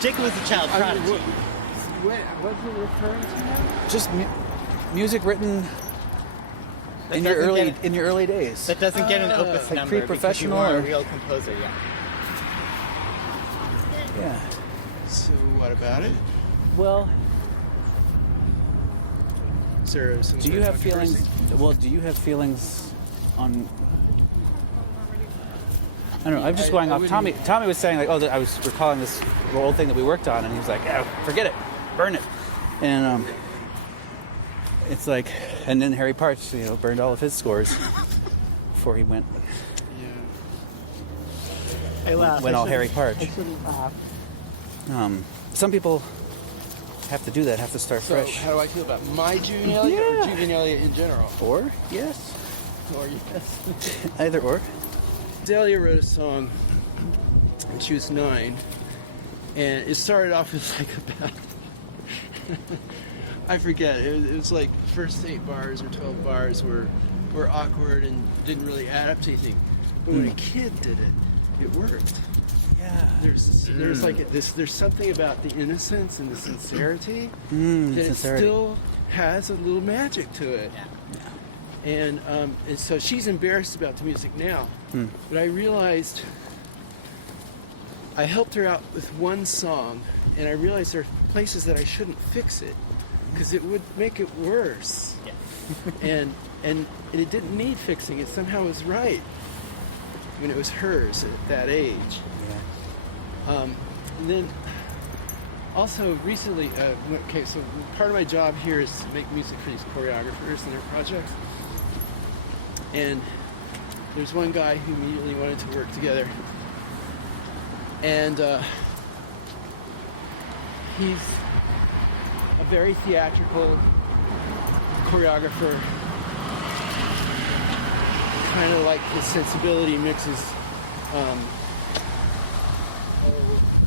Jacob was a child prodigy. What are you referring to now? Just music written in your early days. That doesn't get an opus like number because you pre-professional weren't a or- real composer yet. Yeah. So what about it? Well, Is there some do you sort of have feelings? controversy? Well, do you have feelings on? I don't know. I'm just going off. wouldn't- Tommy was saying like, oh, I was recalling this old thing that we worked on, and he was like, yeah, forget it, burn it, and it's like, and then Harry Parch, burned all of his scores before he went I laugh. went I all shouldn't- Harry Parch. I shouldn't laugh. Some people have to do that, have to start So fresh. how do I feel about my juvenilia or Yeah. juvenilia in general? Or yes, Or yes. either or. Delia wrote a song when she was 9, and it started off as like about I forget. It was like first 8 bars or 12 bars were awkward and didn't really add up to anything. But when a kid did it, it worked. Yeah. There's like there's something about the innocence and the sincerity that sincerity. it still has a little magic to it. And so she's embarrassed about the music now. But I realized I helped her out with one song, and I realized there are places that I shouldn't fix it because it would make it worse. and it didn't need fixing. It somehow was right. I mean, it was hers at that age. And then also recently, okay, so part of my job here is to make music for these choreographers and their projects. And there's one guy who immediately wanted to work together. And he's a very theatrical choreographer. Kind of like his sensibility mixes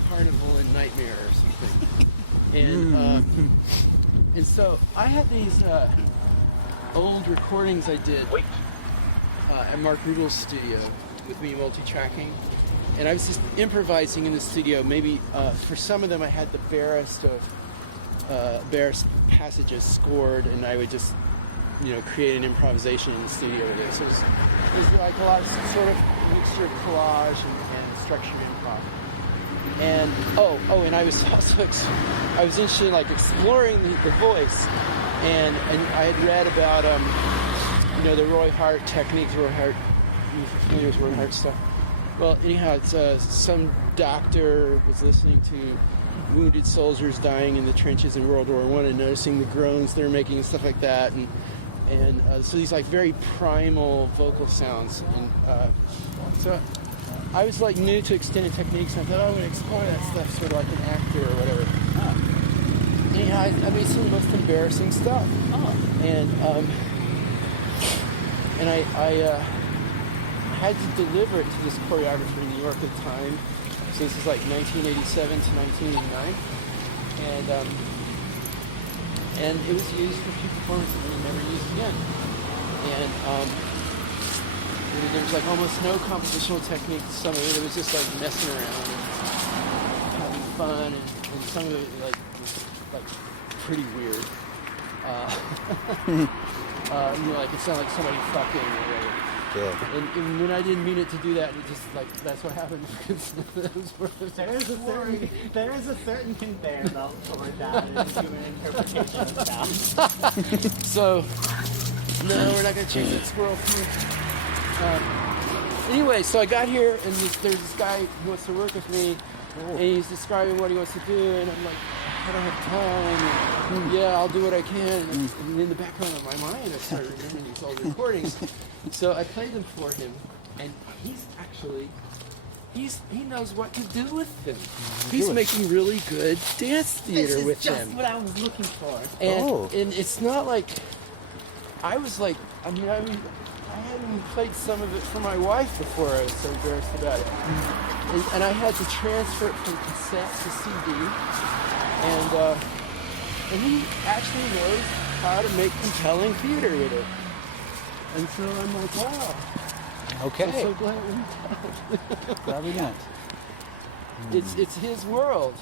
Carnival and Nightmare or something. And so I had these old recordings I did at Mark Rudel's studio with me multi-tracking. And I was just improvising in the studio. Maybe for some of them I had the barest passages scored, and I would just create an improvisation in the studio with it. So it was like a lot of sort of mixture of collage and structured improv. And and I was also I was interested in like exploring the voice, and I had read about the Roy Hart techniques. Roy Hart, you familiar with Roy Hart stuff? Well, anyhow, it's some doctor was listening to wounded soldiers dying in the trenches in World War I and noticing the groans they're making and stuff like that, and so these like very primal vocal sounds, and so I was like new to extended techniques, and I thought, I'm going to explore that stuff sort of like an actor or whatever. Anyhow, I made some of the most embarrassing stuff, and I had to deliver it to this choreographer in New York at the time. So this is like 1987 to 1989, and it was used for a few performances and then never used again. And there was like almost no compositional technique to some of it. It was just like messing around and having fun, and some of it like was like pretty weird. Like it sounded like somebody fucking or whatever. Yeah. And when I didn't mean it to do that, it just like that's what happened. There is a certain conveyor belt toward that in human interpretation of sound. So, no, we're not going to chase that squirrel. Anyway, so I got here, and there's this guy who wants to work with me, and he's describing what he wants to do, and I'm like, I don't have time. And, yeah, I'll do what I can. And in the background of my mind, I started remembering these old recordings. So I played them for him, and he's actually he knows what to do with them. He's making really good dance theater with them. This is just what I was looking for. And it's not like I was like, I hadn't even played some of it for my wife before I was so embarrassed about it. And I had to transfer it from cassette to CD. And he actually knows how to make compelling theater with it. And so I'm like, wow. Okay. I'm so glad we Glad we went. It's his world.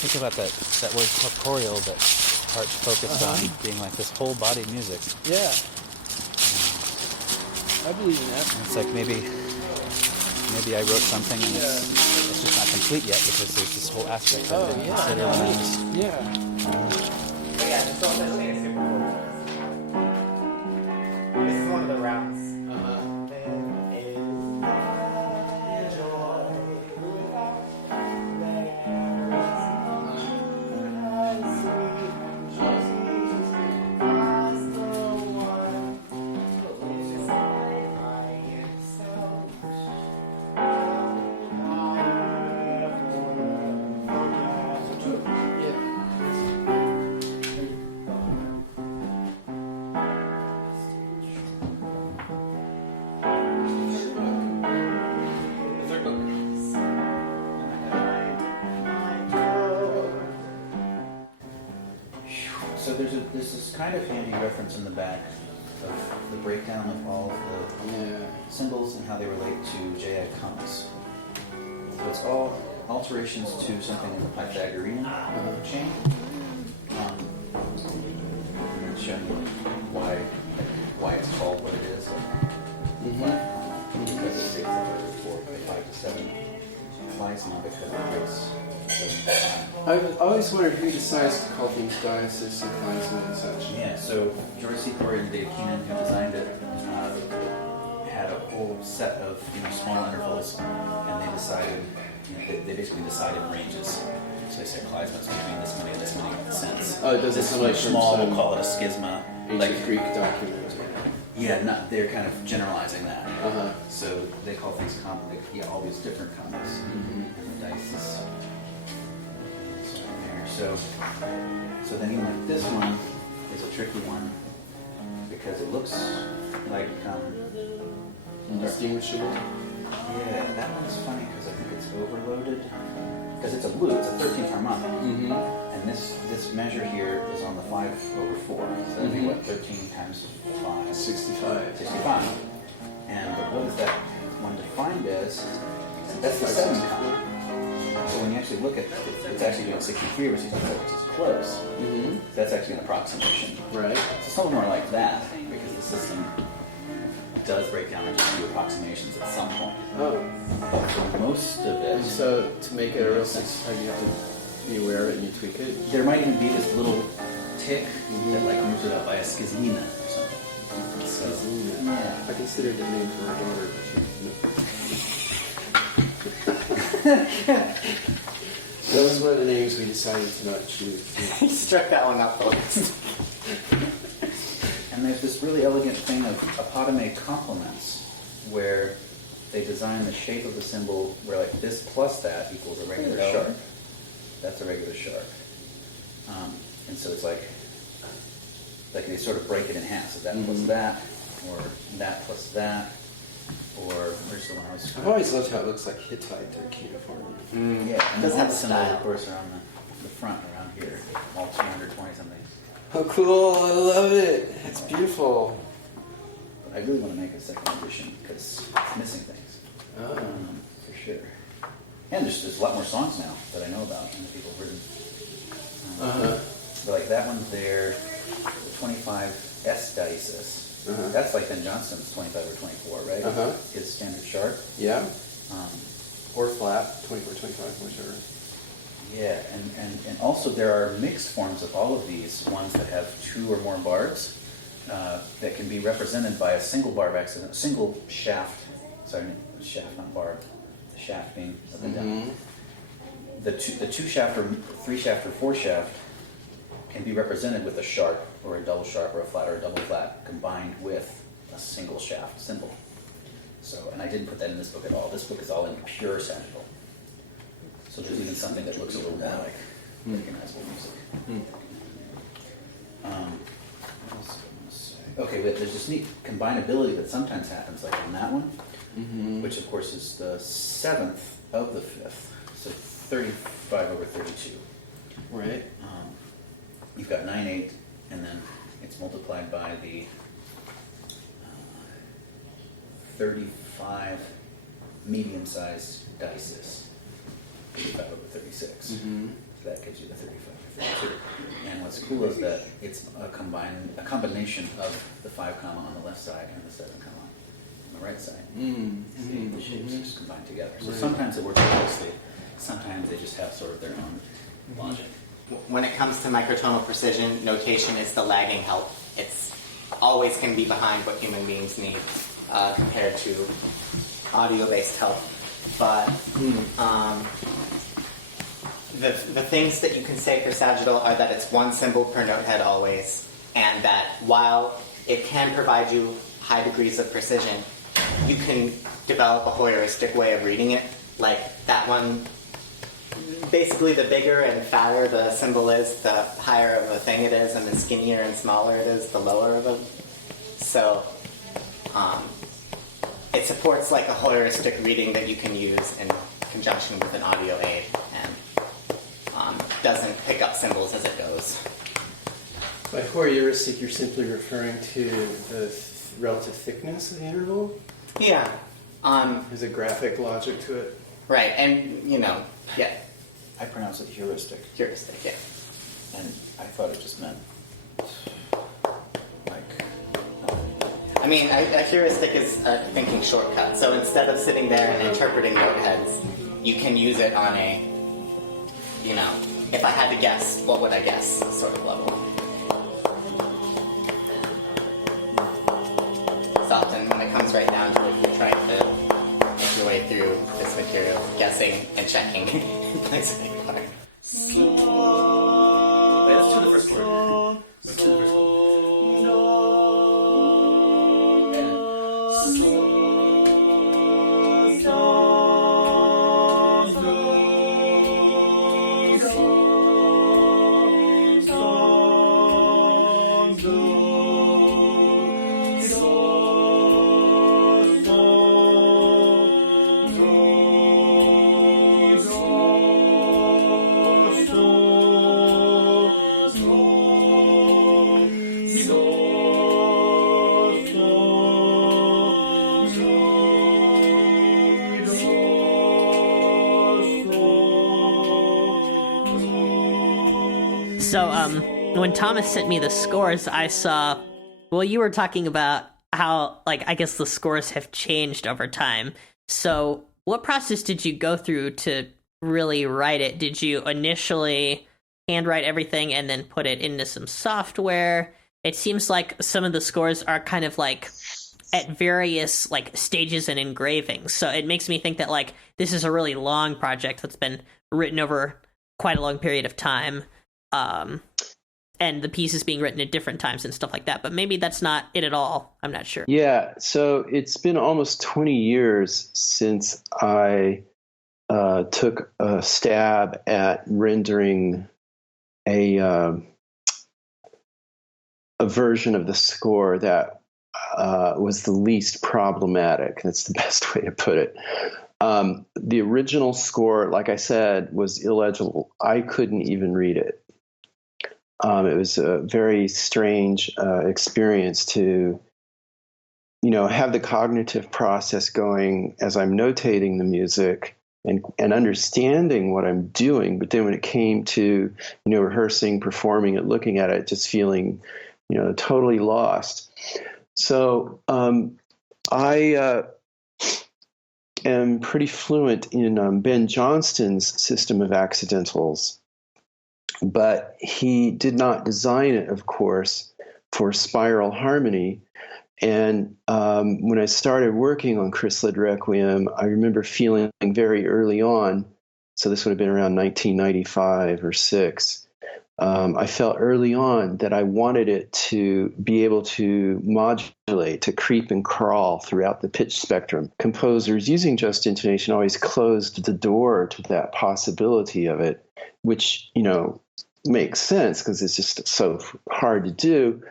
Think about that word corporeal that Arch focused on being like this whole body music. Yeah. I believe in that. And it's like maybe I wrote something and it's just not complete yet because there's this whole aspect that I didn't consider when I was... But yeah, this whole thing is super cool. This is one of the rounds. There's this kind of handy reference in the back of the breakdown of all of the symbols and how they relate to J.I. Compass. So it's all alterations to something in the Pythagorean chain. And it's showing you why it's called what it is. Because it takes up 5 to 7 flies now because it takes 7 I've always wondered who decides to call things diasis and Kleisman and such. Yeah, so George C. Corey and Dave Keenan, who designed it, had a whole set of small intervals, and they decided, they basically decided ranges. So they said Kleisman's between this many and this many cents. Oh, it doesn't this sound like small, some we'll call it a schisma. Ancient Greek document. Yeah, they're kind of generalizing that. Uh-huh. So they call things all these different combos. And the dice is there. So then even like this one is a tricky one because it looks like indistinguishable. Yeah, that one's funny because I think it's overloaded. Because it's a blue, it's a 13th harmonic. And this measure here is on the 5/4. So that'd be what, 13 times 5? 65. 65. But what is that one defined as? That's the 7 count. So when you actually look at it, it's actually doing 63 over 64, which is close. That's actually an approximation. Right. So something more like that, because the system does break down into a few approximations at some point. Oh. But for most of it... And so to make it a real 65, you have to be aware of it and you tweak it? There might even be this little tick that like moves it up by a schizina or something. Schizina. Yeah. I considered the name for my daughter. That was one of the names we decided to not choose. He struck that one up the list. And there's this really elegant thing of apotome complements, where they design the shape of the symbol where like this plus that equals a regular sharp. That's a regular sharp. And so it's like they sort of break it in half. So that plus that, or that plus that, or where's the one I was... I've always loved how it looks like Hittite or cuneiform. Yeah, and Doesn't have the a symbol, style. of course, are on the front around here, all 220 something. How cool! I love it. It's beautiful. But I really want to make a second edition because it's missing things. For sure. And there's a lot more songs now that I know about and that people have written. But like that one's there, the 25 S diasis. That's like Ben Johnston's 25 or 24, right? His standard sharp. Yeah. Or flat, 24, 25, whichever. Yeah, and also there are mixed forms of all of these ones that have 2 or more barbs that can be represented by a single barb accident, a single shaft. Sorry, shaft, not barb. The shaft being up and down. The 2 shaft or 3 shaft or 4 shaft can be represented with a sharp or a double sharp or a flat or a double flat combined with a single shaft symbol. So, and I didn't put that in this book at all. This book is all in pure sagittal. So there's even something that looks a little more like recognizable music. What else did I want to say? Okay, but there's this neat combinability that sometimes happens, like on that one, which of course is the 7th of the 5th, so 35 over 32. Right. You've got 9/8, and then it's multiplied by the 35 medium-sized dices, 35 over 36. So that gives you the 35 over 32. And what's cool is that it's a combination of the 5 comma on the left side and the 7 comma on the right side. See, the shapes just combine together. So sometimes it works closely. Sometimes they just have sort of their own logic. When it comes to microtonal precision, notation is the lagging help. It's always going to be behind what human beings need compared to audio-based help. But the things that you can say for sagittal are that it's one symbol per note head always, and that while it can provide you high degrees of precision, you can develop a heuristic way of reading it. Like that one, basically the bigger and fatter the symbol is, the higher of a thing it is, and the skinnier and smaller it is, the lower of a. So it supports like a heuristic reading that you can use in conjunction with an audio aid, and doesn't pick up symbols as it goes. By heuristic, you're simply referring to the relative thickness of the interval? Yeah. There's a graphic logic to it? Right, and yeah. I pronounce it heuristic. Heuristic, yeah. And I thought it just meant like... I mean, a heuristic is a thinking shortcut. So instead of sitting there and interpreting note heads, you can use it on a, if I had to guess, what would I guess sort of level. It's often when it comes right down to it, you're trying to make your way through this material, guessing and checking plays a big part. Wait, let's do the first word. Let's do the first word. So, when Thomas sent me the scores, I saw, well, you were talking about how, I guess the scores have changed over time. So, what process did you go through to really write it? Did you initially handwrite everything and then put it into some software? It seems like some of the scores are kind of at various stages in engraving. So it makes me think that this is a really long project that's been written over quite a long period of time. And the pieces being written at different times and stuff like that. But maybe that's not it at all. I'm not sure. Yeah, so it's been almost 20 years since I took a stab at rendering a version of the score that was the least problematic. That's the best way to put it. The original score, like I said, was illegible. I couldn't even read it. It was a very strange experience to, have the cognitive process going as I'm notating the music and understanding what I'm doing. But then when it came to, rehearsing, performing it, looking at it, just feeling, totally lost. So I am pretty fluent in Ben Johnston's system of accidentals. But he did not design it, of course, for spiral harmony. And when I started working on Chrysalid Requiem, I remember feeling very early on, so this would have been around 1995 or 6, I felt early on that I wanted it to be able to modulate, to creep and crawl throughout the pitch spectrum. Composers using just intonation always closed the door to that possibility of it, which, makes sense because it's just so hard to do.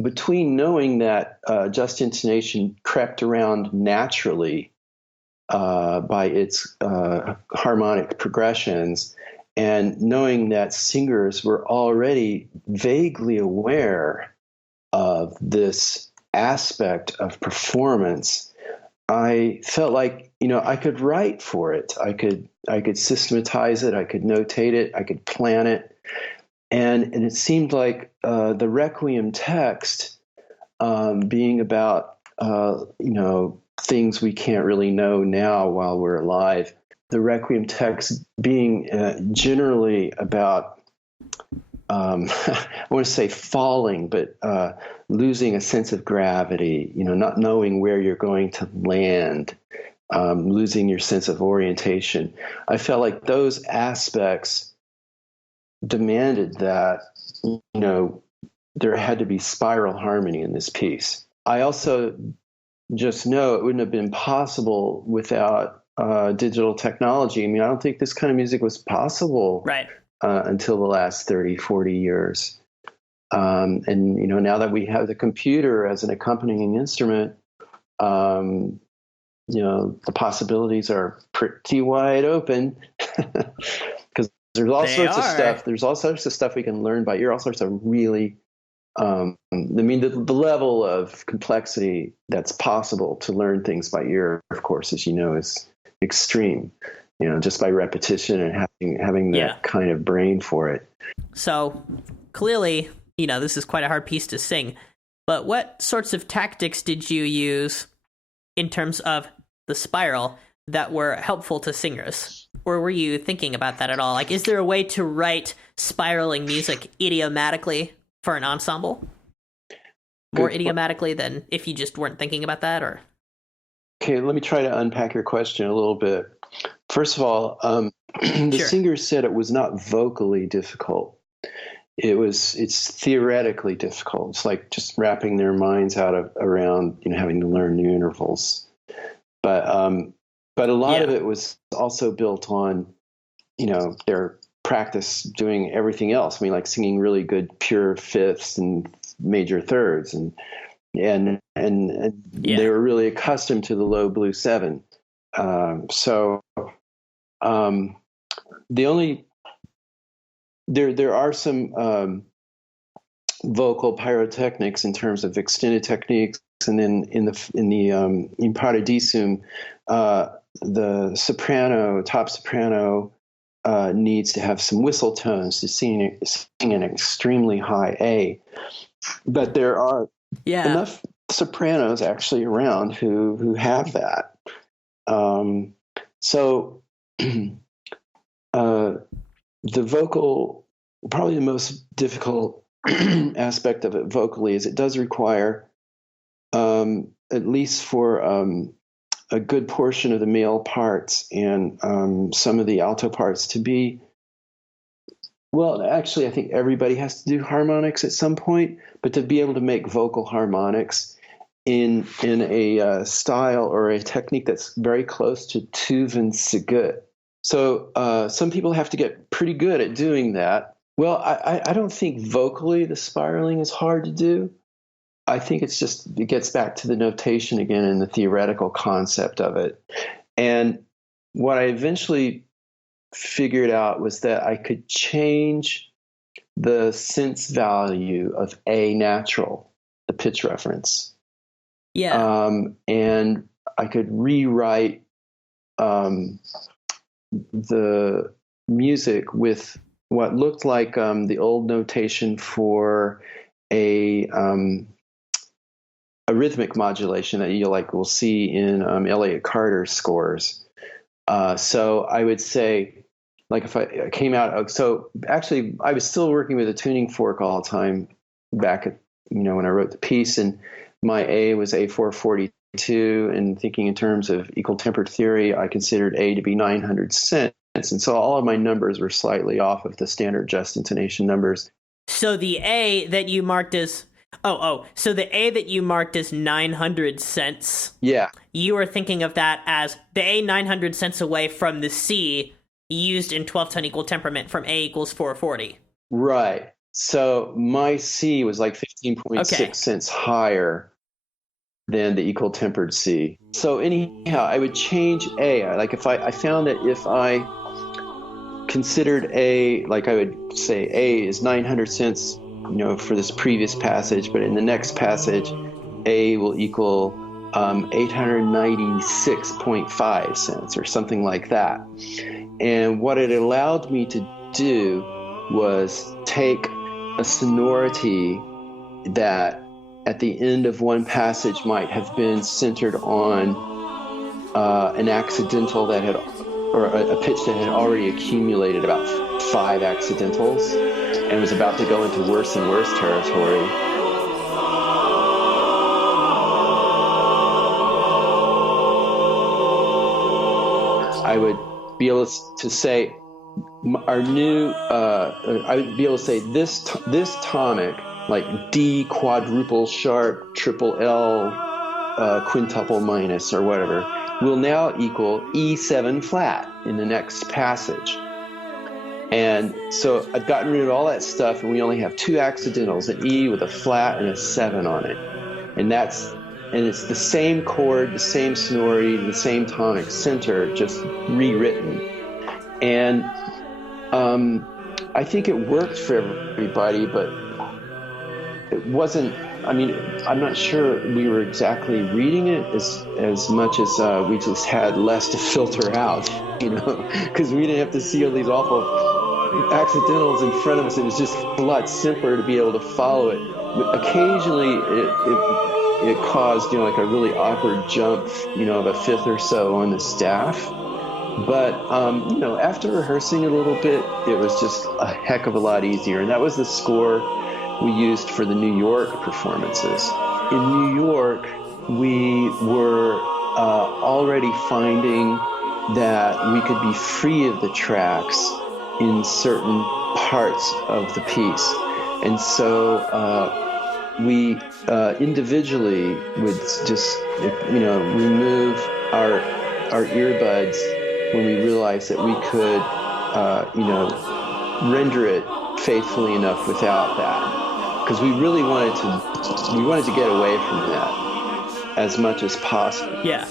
Between knowing that just intonation crept around naturally by its harmonic progressions, and knowing that singers were already vaguely aware of this aspect of performance, I felt like, I could write for it. I could systematize it. I could notate it. I could plan it. And it seemed like the Requiem text being about, things we can't really know now while we're alive. The Requiem text being generally about, I want to say falling, but losing a sense of gravity, not knowing where you're going to land, losing your sense of orientation. I felt like those aspects demanded that, there had to be spiral harmony in this piece. I also just know it wouldn't have been possible without digital technology. I don't think this kind of music was possible until the last 30, 40 years. And, now that we have the computer as an accompanying instrument, the possibilities are pretty wide open because there's all sorts of stuff. There's all sorts of stuff we can learn by ear, all sorts of really the level of complexity that's possible to learn things by ear, of course, as you know, is extreme, just by repetition and having that kind of brain for it. So clearly, this is quite a hard piece to sing, but what sorts of tactics did you use in terms of the spiral that were helpful to singers? Or were you thinking about that at all? Like, is there a way to write spiraling music idiomatically for an ensemble? More idiomatically than if you just weren't thinking about that? Or okay, let me try to unpack your question a little bit. First of all, the singers said it was not vocally difficult. It's theoretically difficult. It's like just wrapping their minds around having to learn new intervals. But a lot of it was also built on their practice doing everything else. Like singing really good pure fifths and major thirds, and they were really accustomed to the low blue seven. There are some vocal pyrotechnics in terms of extended techniques, and then in Paradisum, the top soprano needs to have some whistle tones to sing an extremely high A. But there are enough sopranos actually around who have that. The vocal, probably the most difficult aspect of it vocally is it does require, at least for a good portion of the male parts and some of the alto parts to be, well, actually, I think everybody has to do harmonics at some point, but to be able to make vocal harmonics in a style or a technique that's very close to Tuvan Sigut. So some people have to get pretty good at doing that. Well, I don't think vocally the spiraling is hard to do. I think it gets back to the notation again and the theoretical concept of it. And what I eventually figured out was that I could change the sense value of A natural, the pitch reference. Yeah. And I could rewrite the music with what looked like the old notation for a rhythmic modulation that you will see in Elliott Carter's scores. So I would say, if I came out, so actually I was still working with a tuning fork all the time back at, when I wrote the piece, and my A was A442, and thinking in terms of equal tempered theory, I considered A to be 900 cents. And so all of my numbers were slightly off of the standard just intonation numbers. So the A that you marked as so the A that you marked as 900 cents. Yeah. You were thinking of that as the A 900 cents away from the C used in 12 tone equal temperament from A equals 440. Right. So my C was like 15.6 cents higher than the equal tempered C. So anyhow, I would change A. Like if I found that if I considered A, like I would say A is 900 cents, for this previous passage, but in the next passage, A will equal 896.5 cents or something like that. And what it allowed me to do was take a sonority that at the end of one passage might have been centered on an accidental that had, or a pitch that had already accumulated about 5 accidentals and was about to go into worse and worse territory. I would be able to say our new, I would be able to say this tonic, like D quadruple sharp triple L quintuple minus or whatever, will now equal E7 flat in the next passage. And so I've gotten rid of all that stuff, and we only have 2 accidentals, an E with a flat and a 7 on it. And it's the same chord, the same sonority, the same tonic center, just rewritten. And I think it worked for everybody, but it wasn't, I'm not sure we were exactly reading it as much as we just had less to filter out, because we didn't have to see all these awful accidentals in front of us. It was just a lot simpler to be able to follow it. Occasionally it caused, like a really awkward jump, of a fifth or so on the staff. But, after rehearsing a little bit, it was just a heck of a lot easier. And that was the score we used for the New York performances. In New York, we were already finding that we could be free of the tracks in certain parts of the piece. And so we individually would just, remove our earbuds when we realized that we could, render it faithfully enough without that. Because we really wanted to get away from that as much as possible. Yeah.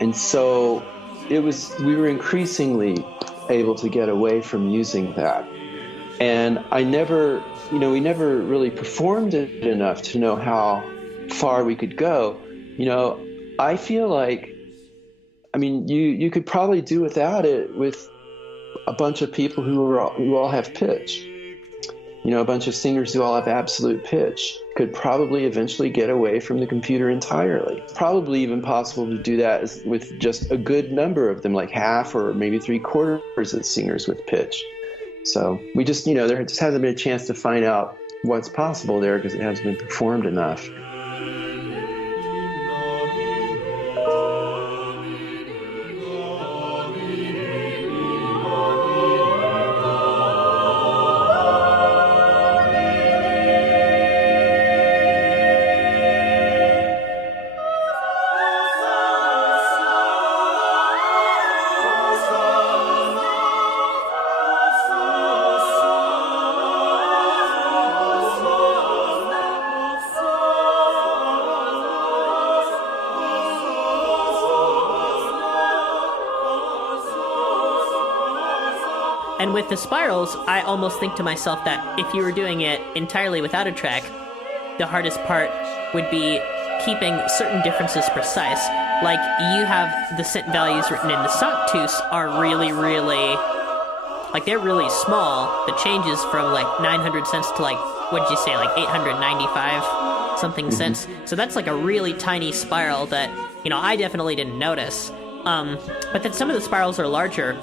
And so we were increasingly able to get away from using that. And we never really performed it enough to know how far we could go. I feel like, you could probably do without it with a bunch of people who all have pitch. A bunch of singers who all have absolute pitch could probably eventually get away from the computer entirely. Probably even possible to do that with just a good number of them, like half or maybe 3/4 of singers with pitch. So we just, there just hasn't been a chance to find out what's possible there because it hasn't been performed enough. And with the spirals, I almost think to myself that if you were doing it entirely without a track, the hardest part would be keeping certain differences precise. Like, you have the cent values written in the Sanctus are really, really, they're really small. The changes from, 900 cents to, what'd you say, 895 something cents. So that's, a really tiny spiral that, I definitely didn't notice. But then some of the spirals are larger.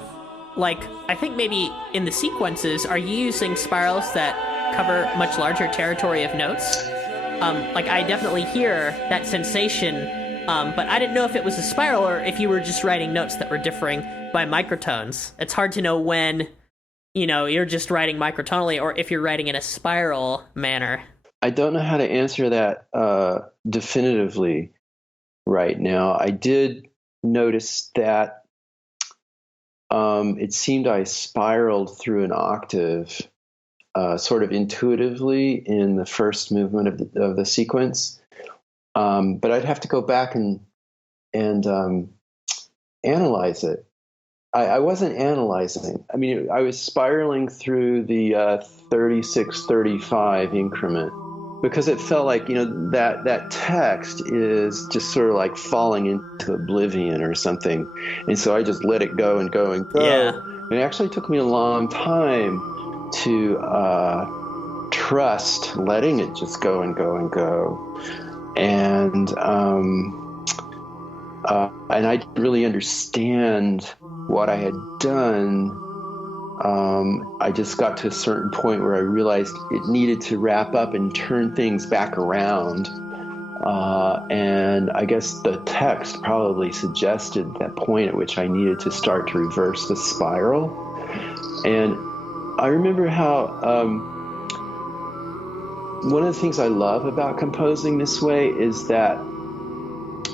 I think maybe in the sequences, are you using spirals that cover much larger territory of notes? I definitely hear that sensation, but I didn't know if it was a spiral or if you were just writing notes that were differing by microtones. It's hard to know when you're just writing microtonally, or if you're writing in a spiral manner. I don't know how to answer that definitively right now. I did notice that it seemed I spiraled through an octave sort of intuitively in the first movement of the sequence. But I'd have to go back and analyze it. I wasn't analyzing. I mean, I was spiraling through the 36-35 increment because it felt like, that text is just sort of like falling into oblivion or something. And so I just let it go and go and go. Yeah. And it actually took me a long time to trust letting it just go and go and go. And I didn't really understand what I had done. I just got to a certain point where I realized it needed to wrap up and turn things back around. And I guess the text probably suggested that point at which I needed to start to reverse the spiral. And I remember how one of the things I love about composing this way is that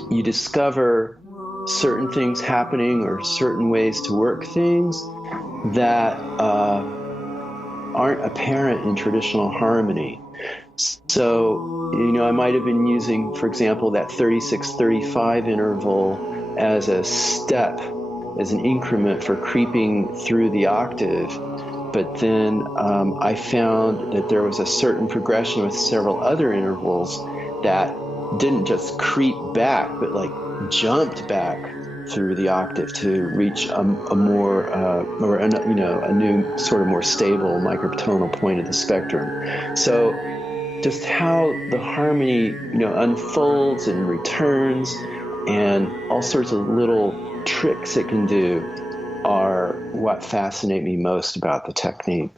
you discover certain things happening or certain ways to work things that aren't apparent in traditional harmony. So, I might have been using, for example, that 36-35 interval as a step, as an increment for creeping through the octave. But then I found that there was a certain progression with several other intervals that didn't just creep back, but like jumped back through the octave to reach a more, or a new sort of more stable microtonal point of the spectrum. So just how the harmony, unfolds and returns, and all sorts of little tricks it can do are what fascinate me most about the technique.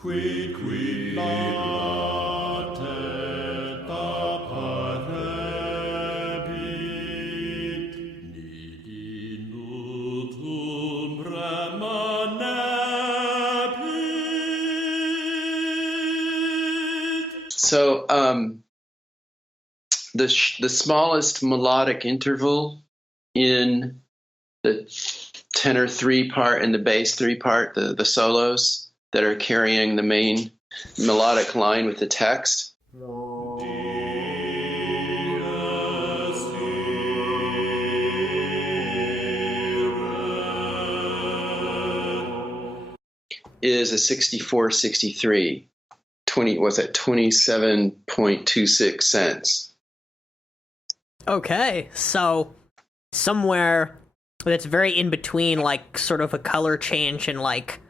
Quid latet apparebit, nihil nutum remanebit. So the smallest melodic interval in the tenor 3 part and the bass 3 part, the solos that are carrying the main melodic line with the text, is a 64-63. 27.26 cents. Okay, so somewhere that's very in between, like sort of a color change and like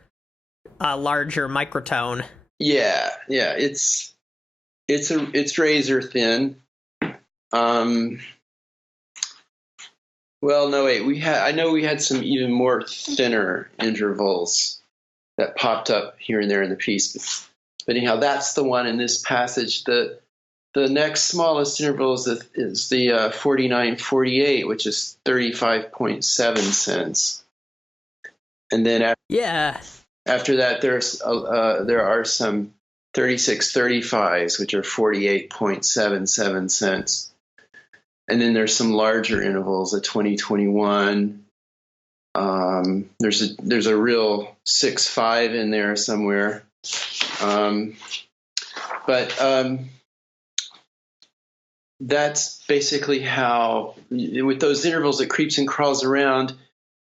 a larger microtone. Yeah, it's razor thin. Well, no, wait. I know we had some even more thinner intervals that popped up here and there in the piece. But anyhow, that's the one in this passage. The next smallest interval is the 49-48, which is 35.7 cents. And then after that, there are some 36-35s, which are 48.77 cents. And then there's some larger intervals, a 20-21. There's a real 6-5 in there somewhere. But that's basically how, with those intervals, it creeps and crawls around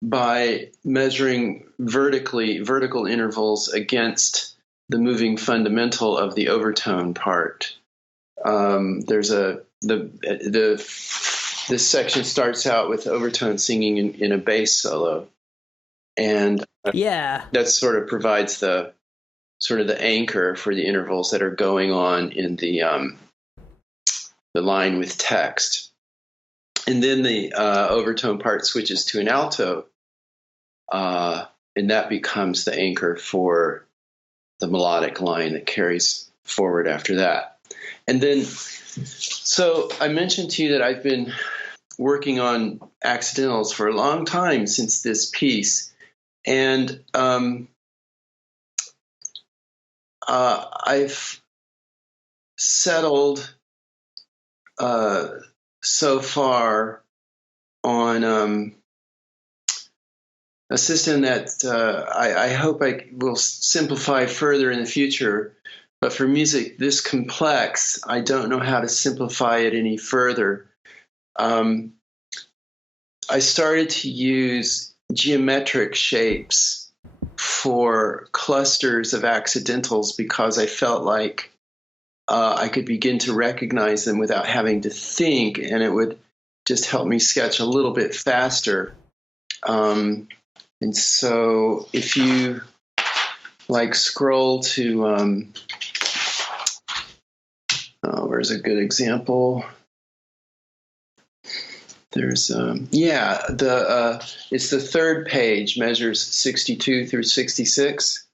by measuring vertical intervals against the moving fundamental of the overtone part. This section starts out with overtone singing in a bass solo, and that sort of provides the anchor for the intervals that are going on in the line with text. And then the overtone part switches to an alto, and that becomes the anchor for the melodic line that carries forward after that. And then, so I mentioned to you that I've been working on accidentals for a long time since this piece. And I've settled so far on a system that I hope I will simplify further in the future. But for music this complex, I don't know how to simplify it any further. I started to use geometric shapes for clusters of accidentals because I felt like I could begin to recognize them without having to think, and it would just help me sketch a little bit faster. And so if you scroll to, where's a good example? There's it's the third page, measures 62 through 66.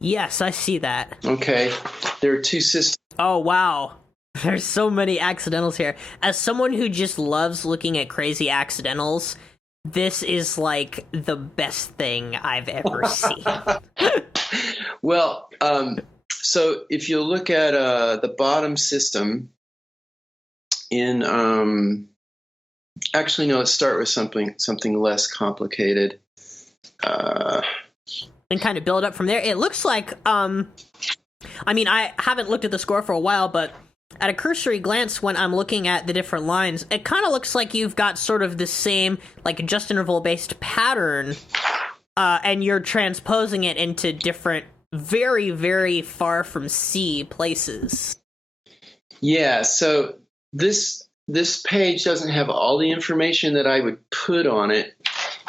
Yes, I see that. Okay, there are two systems. Oh wow, there's so many accidentals here. As someone who just loves looking at crazy accidentals, this is like the best thing I've ever seen. Well, so if you look at the bottom system in actually, no, let's start with something less complicated. And kind of build up from there. It looks like, I mean, I haven't looked at the score for a while, but at a cursory glance when I'm looking at the different lines, it kind of looks like you've got sort of the same, like, just interval-based pattern, and you're transposing it into different, very, very far from C places. Yeah, so this page doesn't have all the information that I would put on it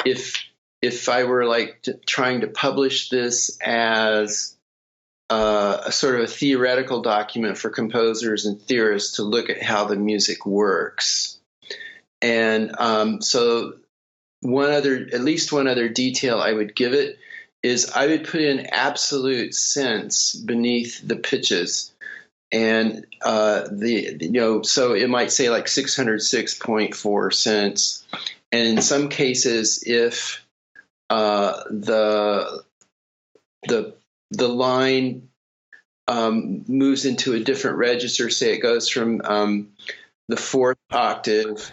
if I were trying to publish this as a sort of a theoretical document for composers and theorists to look at how the music works. And so at least one other detail I would give it is I would put in absolute cents beneath the pitches. And so it might say like 606.4 cents. And in some cases, if the line moves into a different register, say it goes from the fourth octave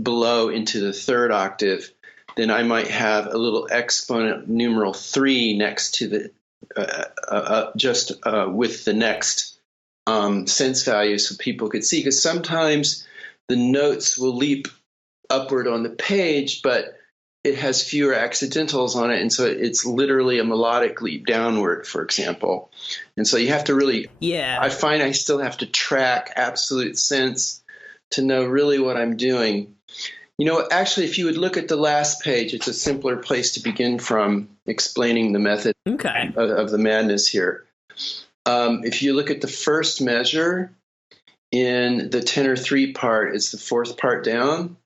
below into the third octave, then I might have a little exponent numeral 3 next to the just with the next sense value, so people could see. Because sometimes the notes will leap upward on the page, but it has fewer accidentals on it, and so it's literally a melodic leap downward, for example. And so you have to really, I find I still have to track absolute sense to know really what I'm doing. Actually, if you would look at the last page, it's a simpler place to begin from explaining the method of the madness here. If you look at the first measure in the tenor 3 part, it's the fourth part down.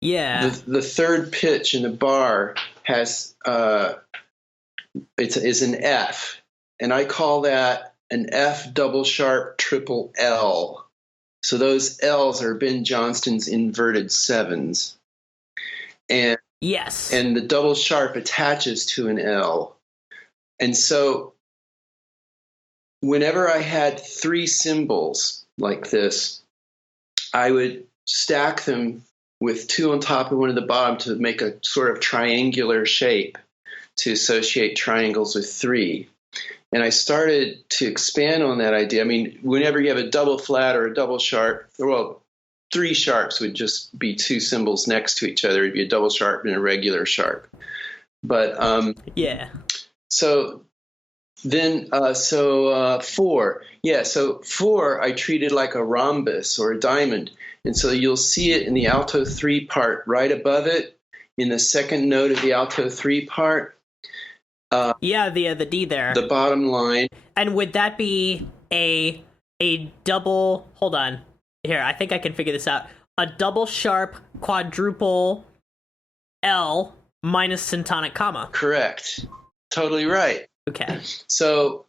Yeah. The third pitch in the bar has is an F, and I call that an F double sharp triple L. So those L's are Ben Johnston's inverted sevens, and and the double sharp attaches to an L, and so whenever I had 3 cymbals like this, I would stack them with 2 on top and 1 at the bottom to make a sort of triangular shape to associate triangles with 3. And I started to expand on that idea. I mean, whenever you have a double flat or a double sharp, 3 sharps would just be 2 cymbals next to each other. It'd be a double sharp and a regular sharp. But so then 4. Yeah, so 4 I treated like a rhombus or a diamond. And so you'll see it in the alto 3 part right above it, in the second note of the alto 3 part. The D there. The bottom line. And would that be a double, hold on. Here, I think I can figure this out. A double sharp quadruple L minus syntonic comma. Correct. Totally right. Okay. So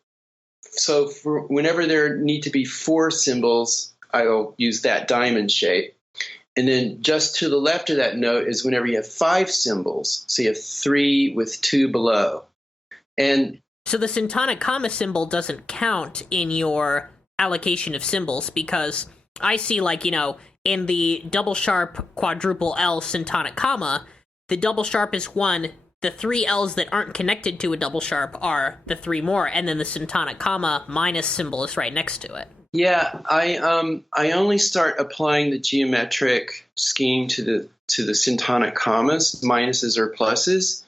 for whenever there need to be 4 cymbals, I'll use that diamond shape. And then just to the left of that note is whenever you have 5 cymbals. So you have 3 with 2 below. And so the syntonic comma symbol doesn't count in your allocation of symbols, because I see, in the double sharp quadruple L syntonic comma, the double sharp is 1. The 3 L's that aren't connected to a double sharp are the 3 more, and then the syntonic comma minus symbol is right next to it. Yeah, I only start applying the geometric scheme to the syntonic commas, minuses or pluses,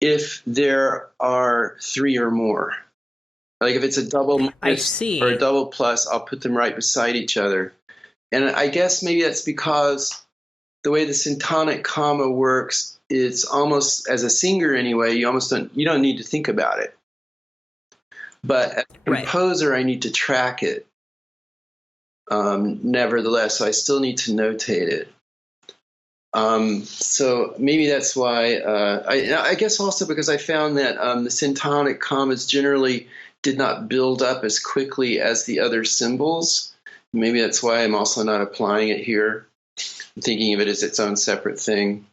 if there are 3 or more. Like if it's a double minus or a double plus, I'll put them right beside each other. And I guess maybe that's because the way the syntonic comma works, it's almost, as a singer anyway, you don't need to think about it. But as a composer, I need to track it. Nevertheless, I still need to notate it. So maybe that's why I guess also because I found that the syntonic commas generally did not build up as quickly as the other symbols. Maybe that's why I'm also not applying it here. I'm thinking of it as its own separate thing.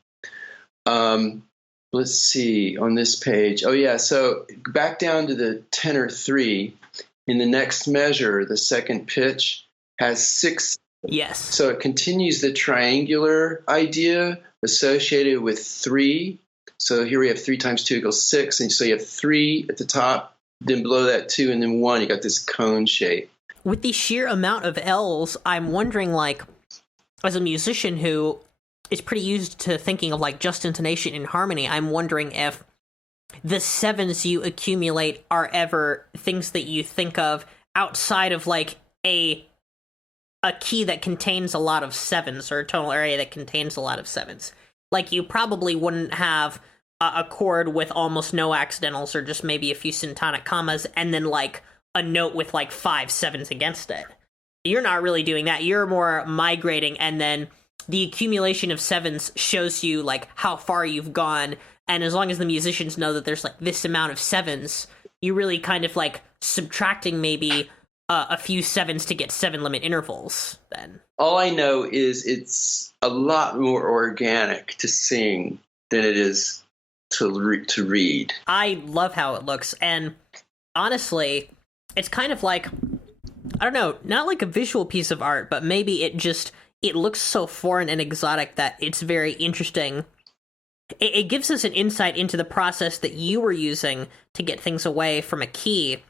Let's see on this page. Oh yeah, so back down to the tenor 3. In the next measure, the second pitch has 6. Yes. So it continues the triangular idea associated with 3. So here we have 3 times 2 equals 6. And so you have 3 at the top, then below that 2, and then 1. You got this cone shape. With the sheer amount of L's, I'm wondering, as a musician who is pretty used to thinking of just intonation and harmony, I'm wondering if the 7s you accumulate are ever things that you think of outside of a key that contains a lot of 7s, or a tonal area that contains a lot of 7s. You probably wouldn't have a chord with almost no accidentals, or just maybe a few syntonic commas, and then a note with 5 7s against it. You're not really doing that. You're more migrating, and then the accumulation of 7s shows you how far you've gone and as long as the musicians know that there's like this amount of sevens, you really kind of like subtracting maybe a few sevens to get 7-limit intervals then. All I know is it's a lot more organic to sing than it is to read. I love how it looks, and honestly, it's kind of like, I don't know, not like a visual piece of art, but maybe it looks so foreign and exotic that it's very interesting. It gives us an insight into the process that you were using to get things away from a key,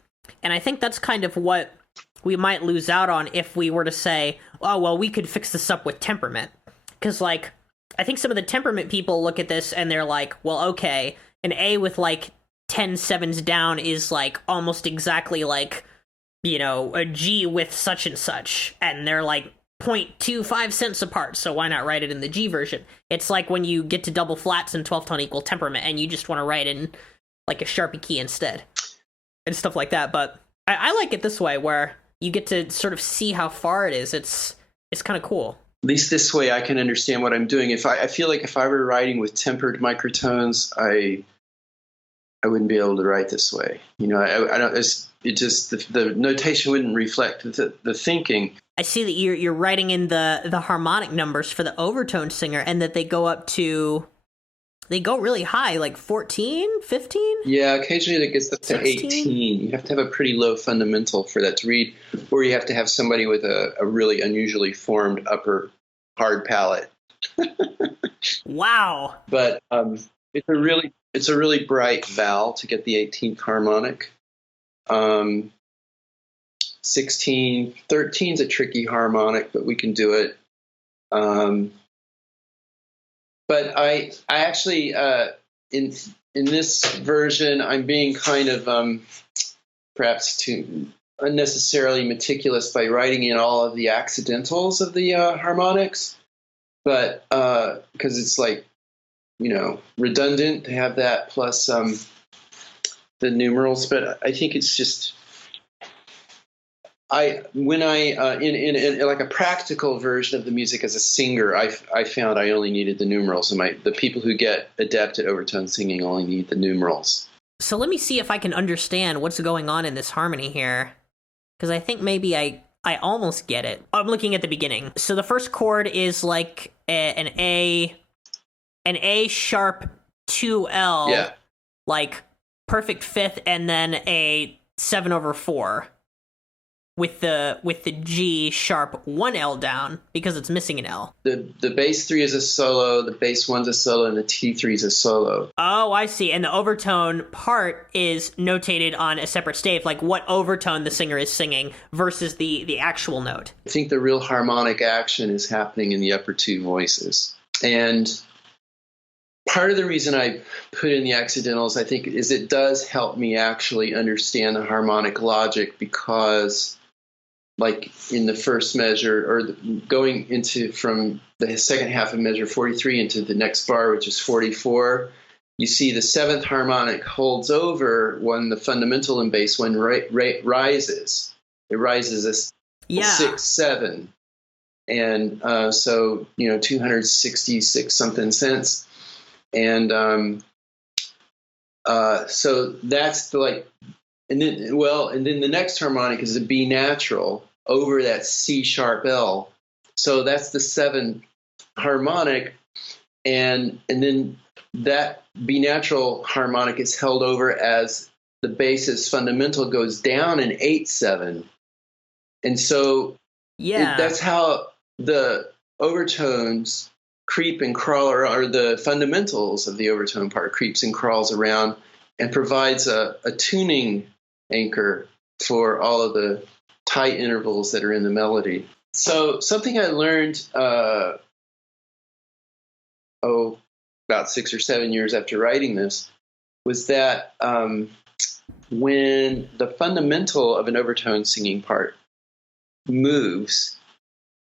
and I think that's kind of what we might lose out on if we were to say, oh, well, we could fix this up with temperament. Because, like, I think some of the temperament people look at this and they're like, well, okay, an A with, like, 10 sevens down is, like, almost exactly like, you know, a G with such and such. And they're, like, 0.25 cents apart, so why not write it in the G version? It's like when you get to double flats in 12 tone equal temperament and you just want to write in, like, a Sharpie key instead. And stuff like that, but I like it this way, where you get to sort of see how far it is. It's kind of cool. At least this way I can understand what I'm doing. I feel like if I were writing with tempered microtones, I wouldn't be able to write this way. You know, I don't. It just the notation wouldn't reflect the thinking. I see that you're writing in the harmonic numbers for the overtone singer, and that they go up to. They go really high, like 14, 15? Yeah, occasionally it gets up to 16? 18. You have to have a pretty low fundamental for that to read, or you have to have somebody with a really unusually formed upper hard palate. Wow. But it's a really bright vowel to get the 18th harmonic. 16, 13 is a tricky harmonic, but we can do it. But I actually in this version I'm being kind of perhaps too unnecessarily meticulous by writing in all of the accidentals of the harmonics, but because it's like, you know, redundant to have that plus the numerals. But I think it's just in like a practical version of the music as a singer, I found I only needed the numerals, and the people who get adept at overtone singing only need the numerals. So let me see if I can understand what's going on in this harmony here, because I think maybe I almost get it. I'm looking at the beginning. So the first chord is like an A sharp 2L, Yeah, like perfect fifth, and then a 7/4. With the G sharp 1L down because it's missing an L. the bass 3 is a solo, the bass 1's a solo, and the T3 is a solo. Oh, I see. And the overtone part is notated on a separate stave, like what overtone the singer is singing versus the actual note. I think the real harmonic action is happening in the upper two voices. And part of the reason I put in the accidentals, I think, is it does help me actually understand the harmonic logic, because like in the first measure, or going into from the second half of measure 43 into the next bar, which is 44, you see the seventh harmonic holds over when the fundamental in bass one rises. It rises a 6/7, and so 266 something cents, and so that's the and then the next harmonic is a B natural over that C sharp L. So that's the 7th harmonic, and then that B natural harmonic is held over as the bass's fundamental goes down in 8/7. And so that's how the overtones creep and crawl, or the fundamentals of the overtone part creeps and crawls around and provides a tuning anchor for all of the tight intervals that are in the melody. So something I learned about 6 or 7 years after writing this was that when the fundamental of an overtone singing part moves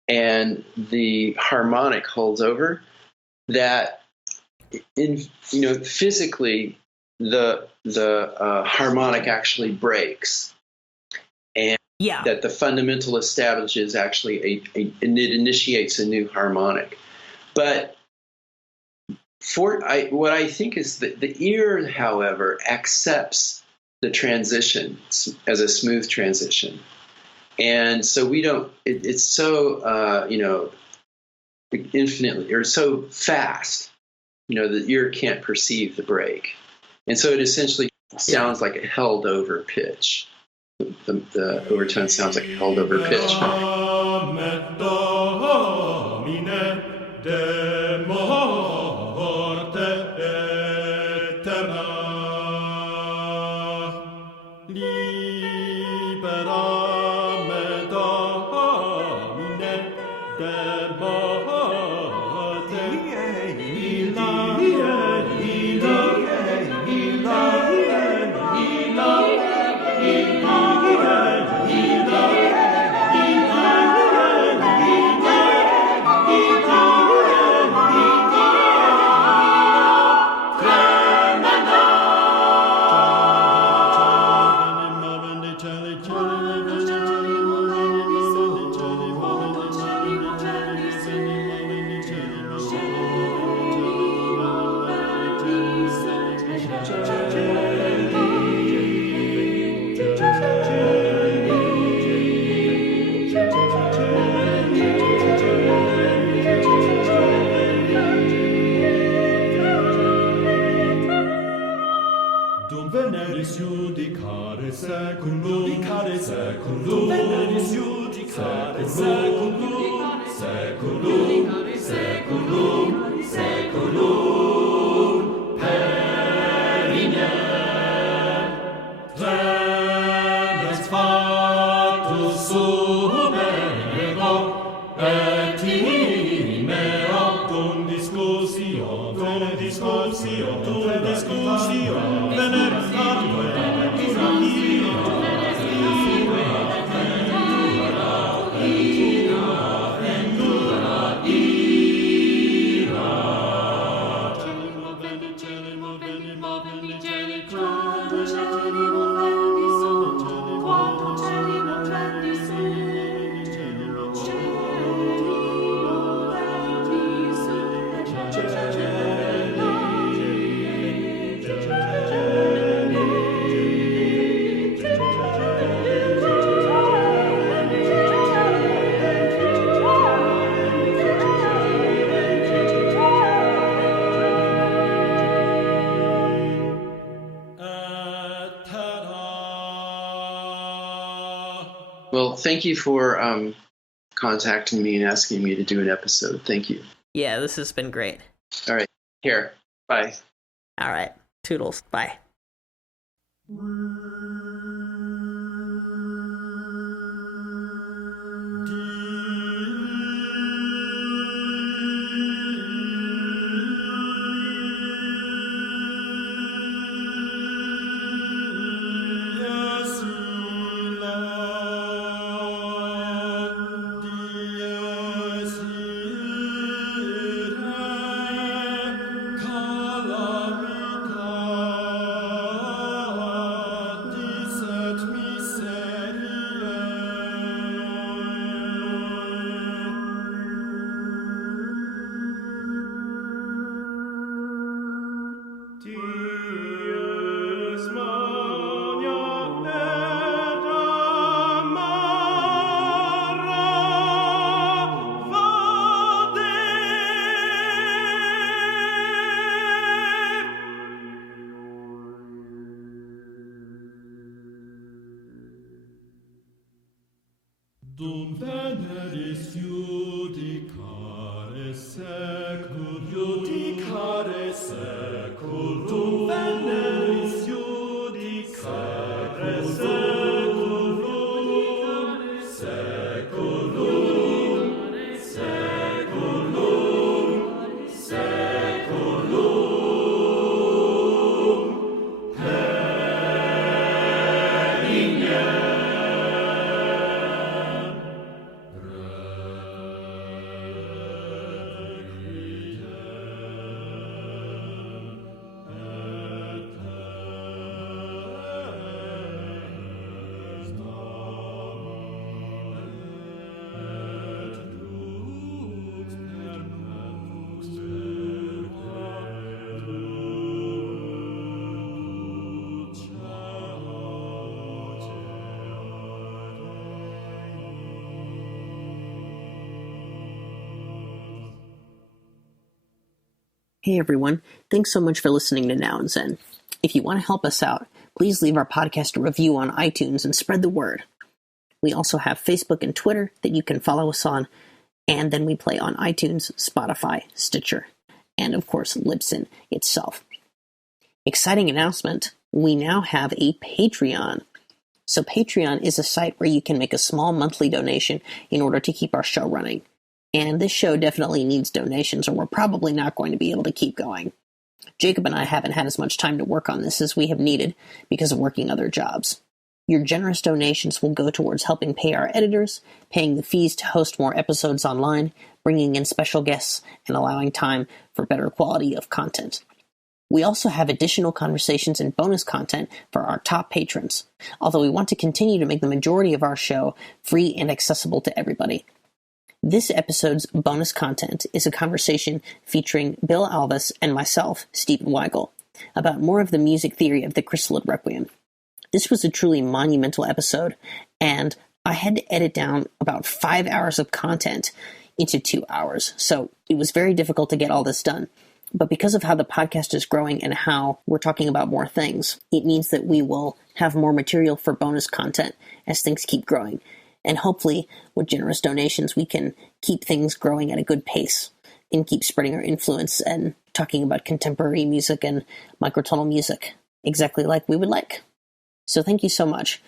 and the harmonic holds over, that physically the harmonic actually breaks, and that the fundamental establishes actually and it initiates a new harmonic. But what I think is that the ear, however, accepts the transition as a smooth transition, and so we don't. It's so infinitely or so fast. The ear can't perceive the break, and so it essentially sounds like a held over pitch. The overtone sounds like a held over pitch. Well, thank you for contacting me and asking me to do an episode. Thank you. Yeah, this has been great. All right. Here. Bye. All right. Toodles. Bye. Dum veneris judicare seculum, judicare seculum, dum veneris judicare seculum, seculum, seculum, seculum, perignem. Requiem, aeterna. Hey everyone, thanks so much for listening to Now and Zen. If you want to help us out, please leave our podcast a review on iTunes and spread the word. We also have Facebook and Twitter that you can follow us on, and then we play on iTunes, Spotify, Stitcher, and of course Libsyn itself. Exciting announcement, we now have a Patreon. So Patreon is a site where you can make a small monthly donation in order to keep our show running. And this show definitely needs donations, or we're probably not going to be able to keep going. Jacob and I haven't had as much time to work on this as we have needed because of working other jobs. Your generous donations will go towards helping pay our editors, paying the fees to host more episodes online, bringing in special guests, and allowing time for better quality of content. We also have additional conversations and bonus content for our top patrons, although we want to continue to make the majority of our show free and accessible to everybody. This episode's bonus content is a conversation featuring Bill Alvis and myself, Stephen Weigel, about more of the music theory of the Chrysalid Requiem. This was a truly monumental episode, and I had to edit down about 5 hours of content into 2 hours, so it was very difficult to get all this done. But because of how the podcast is growing and how we're talking about more things, it means that we will have more material for bonus content as things keep growing. And hopefully, with generous donations, we can keep things growing at a good pace and keep spreading our influence and talking about contemporary music and microtonal music exactly like we would like. So thank you so much.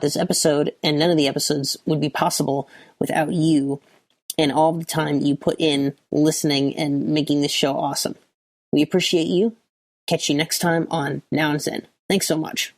This episode and none of the episodes would be possible without you and all the time you put in listening and making this show awesome. We appreciate you. Catch you next time on Now and Zen. Thanks so much.